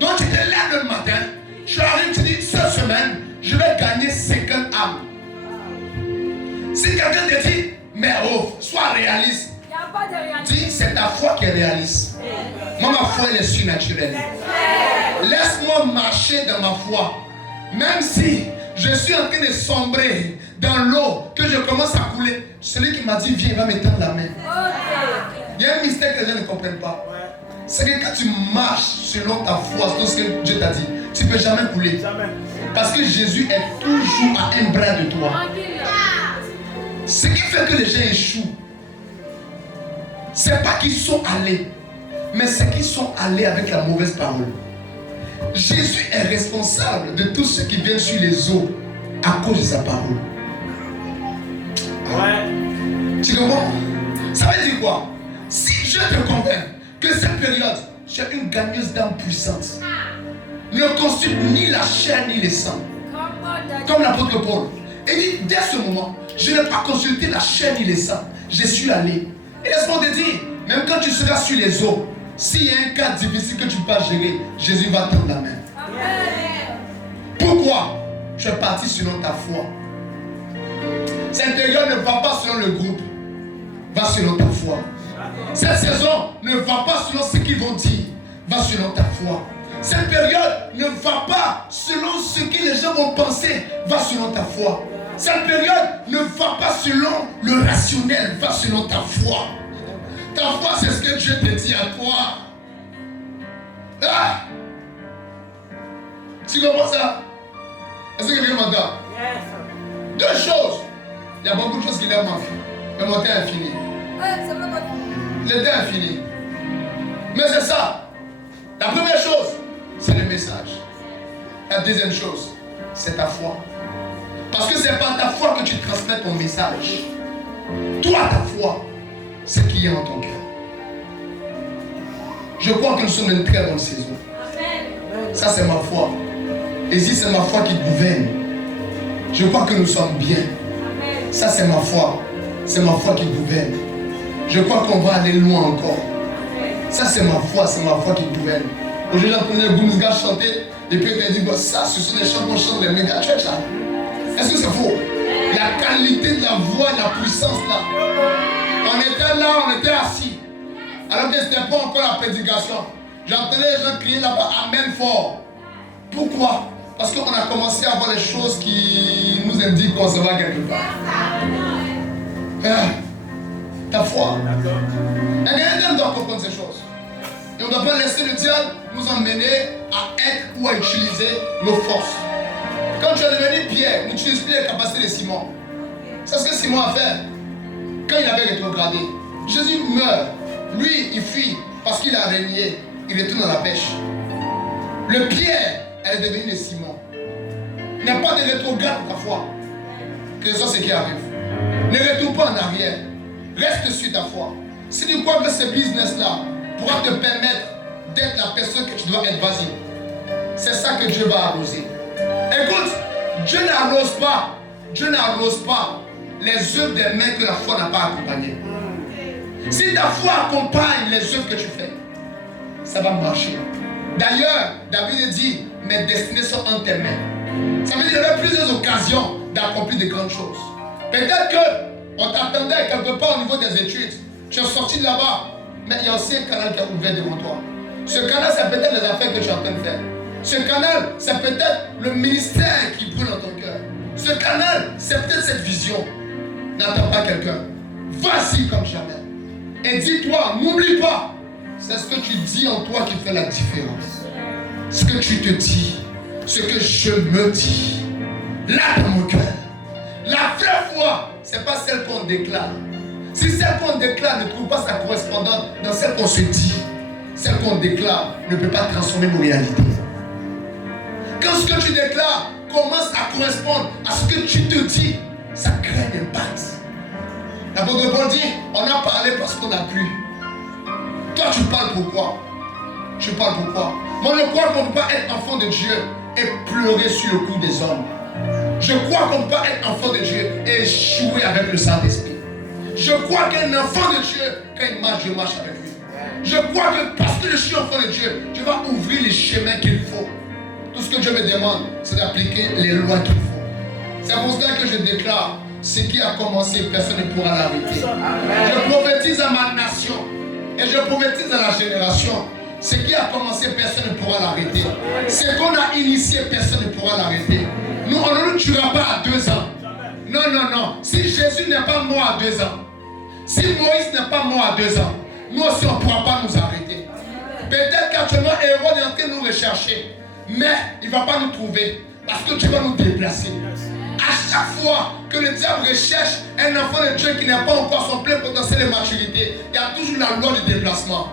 Donc tu te lèves le matin, tu arrives, tu dis, cette semaine, je vais gagner 50 âmes. Si quelqu'un te dit, mais oh, sois réaliste. Dis, c'est ta foi qui est réaliste. Moi, ma foi, elle est surnaturelle. Laisse-moi marcher dans ma foi. Même si je suis en train de sombrer dans l'eau, que je commence à couler, celui qui m'a dit, viens, il va me tendre la main. Il y a un mystère que les gens ne comprennent pas. C'est que quand tu marches selon ta foi, selon ce que Dieu t'a dit, tu ne peux jamais couler. Parce que Jésus est toujours à un bras de toi. Ce qui fait que les gens échouent, c'est pas qu'ils sont allés, mais c'est qu'ils sont allés avec la mauvaise parole. Jésus est responsable de tous ceux qui viennent sur les eaux à cause de sa parole. Ouais. Tu comprends? Ça veut dire quoi? Si je te convainc que cette période, tu es une gagneuse d'âme puissante, ne consulte ni la chair ni le sang, comme l'apôtre Paul. Et dit, dès ce moment, je n'ai pas consulté la chair ni le sang, je suis allé. Et laisse-moi te dire, même quand tu seras sur les eaux, s'il y a un cas difficile que tu peux pas gérer, Jésus va tendre la main. Amen. Pourquoi? Tu es parti selon ta foi. Cette période ne va pas selon le groupe, va selon ta foi. Cette saison ne va pas selon ce qu'ils vont dire, va selon ta foi. Cette période ne va pas selon ce que les gens vont penser, va selon ta foi. Cette période ne va pas selon le rationnel, va selon ta foi. Ta foi, c'est ce que Dieu te dit à toi. Ah! Tu comprends ça? Est-ce que quelqu'un m'entend? Deux choses. Il y a beaucoup de choses qui leur manquent. Mais mon temps est fini. Le temps est fini. Mais c'est ça. La première chose, c'est le message. La deuxième chose, c'est ta foi. Parce que c'est par ta foi que tu transmets ton message. Toi, ta foi, c'est ce qui est en ton cœur. Je crois que nous sommes dans une très bonne saison. Ça, c'est ma foi. Et si c'est ma foi qui gouverne, je crois que nous sommes bien. Ça, c'est ma foi. C'est ma foi qui gouverne. Je crois qu'on va aller loin encore. Ça, c'est ma foi qui gouverne. Aujourd'hui, j'entendais Boumsga chanter. Et puis il a dit, ça, ce sont les chants qu'on chante les méga church là. Est-ce que c'est faux? La qualité de la voix, la puissance là. On était là, on était assis. Alors que ce n'était pas encore la prédication. J'entendais les gens crier là-bas, Amen fort. Pourquoi? Parce qu'on a commencé à voir les choses qui nous indiquent qu'on se va quelque part. Ta foi. Et quelqu'un doit comprendre ces choses. Et on ne doit pas laisser le diable nous emmener à être ou à utiliser nos forces. Quand tu es devenu Pierre, n'utilise plus les capacités de Simon. C'est ce que Simon a fait quand il avait rétrogradé. Jésus meurt. Lui, il fuit parce qu'il a régné. Il retourne à la pêche. Le Pierre, elle est devenue le Simon. Il n'y a pas de rétrograde pour ta foi. Que ce soit ce qui arrive. Ne retourne pas en arrière. Reste sur ta foi. Si tu crois que ce business-là pourra te permettre d'être la personne que tu dois être, vas-y. C'est ça que Dieu va arroser. Écoute, Dieu n'arrose pas les œuvres des mains que la foi n'a pas accompagnées. Si ta foi accompagne les œuvres que tu fais, ça va marcher. D'ailleurs, David dit, mes destinées sont entre tes mains. Ça veut dire qu'il y avait plusieurs occasions d'accomplir de grandes choses. Peut-être qu'on t'attendait quelque part au niveau des études. Tu es sorti de là-bas, mais il y a aussi un canal qui est ouvert devant toi. Ce canal, c'est peut-être les affaires que tu es en train de faire. Ce canal, c'est peut-être le ministère qui brûle dans ton cœur. Ce canal, c'est peut-être cette vision. N'attends pas quelqu'un. Vas-y comme jamais. Et dis-toi, n'oublie pas, c'est ce que tu dis en toi qui fait la différence. Ce que tu te dis, ce que je me dis, là dans mon cœur. La vraie foi, ce n'est pas celle qu'on déclare. Si celle qu'on déclare ne trouve pas sa correspondance dans celle qu'on se dit, celle qu'on déclare ne peut pas transformer nos réalités. Quand ce que tu déclares commence à correspondre à ce que tu te dis, ça crée un impact. L'apôtre Paul dit, on a parlé parce qu'on a cru. Toi, tu parles pourquoi? Tu parles pourquoi? Moi, je crois qu'on ne peut pas être enfant de Dieu et pleurer sur le cou des hommes. Je crois qu'on ne peut pas être enfant de Dieu et jouer avec le Saint-Esprit. Je crois qu'un enfant de Dieu, quand il marche, je marche avec lui. Je crois que parce que je suis enfant de Dieu, Dieu va ouvrir les chemins qu'il faut. Tout ce que Dieu me demande, c'est d'appliquer les lois qu'il faut. C'est pour cela que je déclare, ce qui a commencé, personne ne pourra l'arrêter. Je prophétise à ma nation et je prophétise à la génération. Ce qui a commencé, personne ne pourra l'arrêter. Ce qu'on a initié, personne ne pourra l'arrêter. Nous, on ne nous tuera pas à 2 ans. Non, non, non. Si Jésus n'est pas mort à 2 ans, si Moïse n'est pas mort à 2 ans, nous aussi, on ne pourra pas nous arrêter. Peut-être qu'actuellement, Hérode est en train de nous rechercher, mais il ne va pas nous trouver parce que Dieu va nous déplacer. À chaque fois que le diable recherche un enfant de Dieu qui n'a pas encore son plein potentiel de maturité, il y a toujours la loi du déplacement.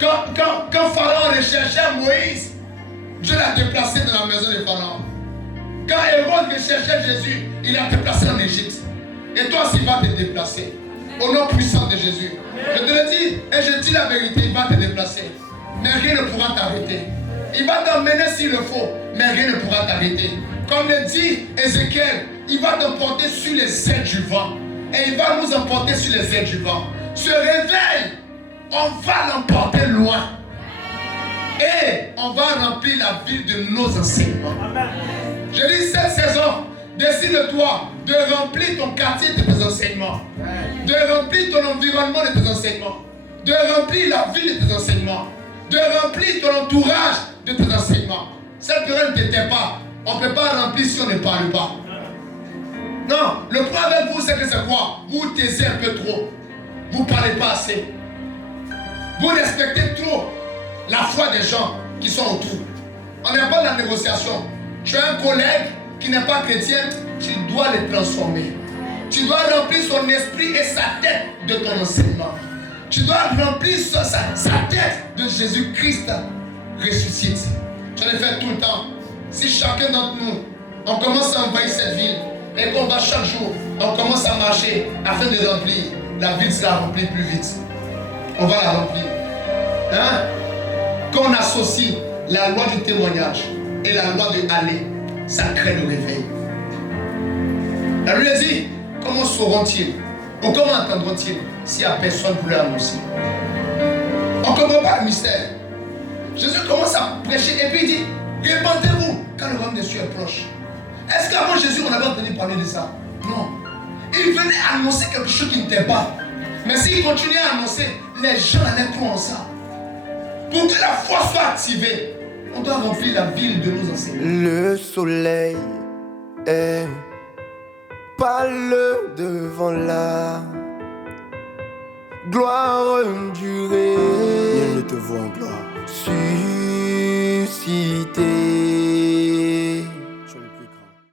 Quand Pharaon recherchait Moïse, Dieu l'a déplacé dans la maison de Pharaon. Quand Hérode recherchait Jésus, il l'a déplacé en Égypte. Et toi aussi, il va te déplacer. Au nom puissant de Jésus. Je te le dis, et je dis la vérité, il va te déplacer. Mais rien ne pourra t'arrêter. Il va t'emmener s'il le faut, mais rien ne pourra t'arrêter. Comme le dit Ézéchiel, il va t'emporter sur les ailes du vent. Et il va nous emporter sur les ailes du vent. Ce réveil, on va l'emporter loin. Et on va remplir la ville de nos enseignements. Je dis cette saison, décide-toi de remplir ton quartier de tes enseignements. De remplir ton environnement de tes enseignements. De remplir la ville de tes enseignements. De remplir ton entourage de tes enseignements. Cette période ne t'était pas. On ne peut pas remplir si on ne parle pas. Non, le problème avec vous, c'est que c'est quoi? Vous taisez un peu trop. Vous ne parlez pas assez. Vous respectez trop la foi des gens qui sont autour. On n'est pas dans la négociation. Tu as un collègue qui n'est pas chrétien, tu dois le transformer. Tu dois remplir son esprit et sa tête de ton enseignement. Tu dois remplir sa tête de Jésus-Christ ressuscite. Je le fais tout le temps. Si chacun d'entre nous, on commence à envahir cette ville et qu'on va chaque jour, on commence à marcher afin de remplir, la ville sera remplie plus vite. On va la remplir. Hein? Quand on associe la loi du témoignage et la loi de aller, ça crée le réveil. La Bible dit, comment sauront-ils ou comment entendront-ils s'il n'y a personne pour leur annoncer? On ne comprend pas le mystère. Jésus commence à prêcher et puis il dit, répandez-vous quand le royaume des cieux est proche. Est-ce qu'avant Jésus, on avait entendu parler de ça? Non. Il venait annoncer quelque chose qui n'était pas. Mais s'il continuait à annoncer, les gens allaient croire en ça. Pour que la foi soit activée, on doit remplir la ville de nos enseignants. Le soleil est pâle devant la gloire du règne. Il te voit en gloire. Suscité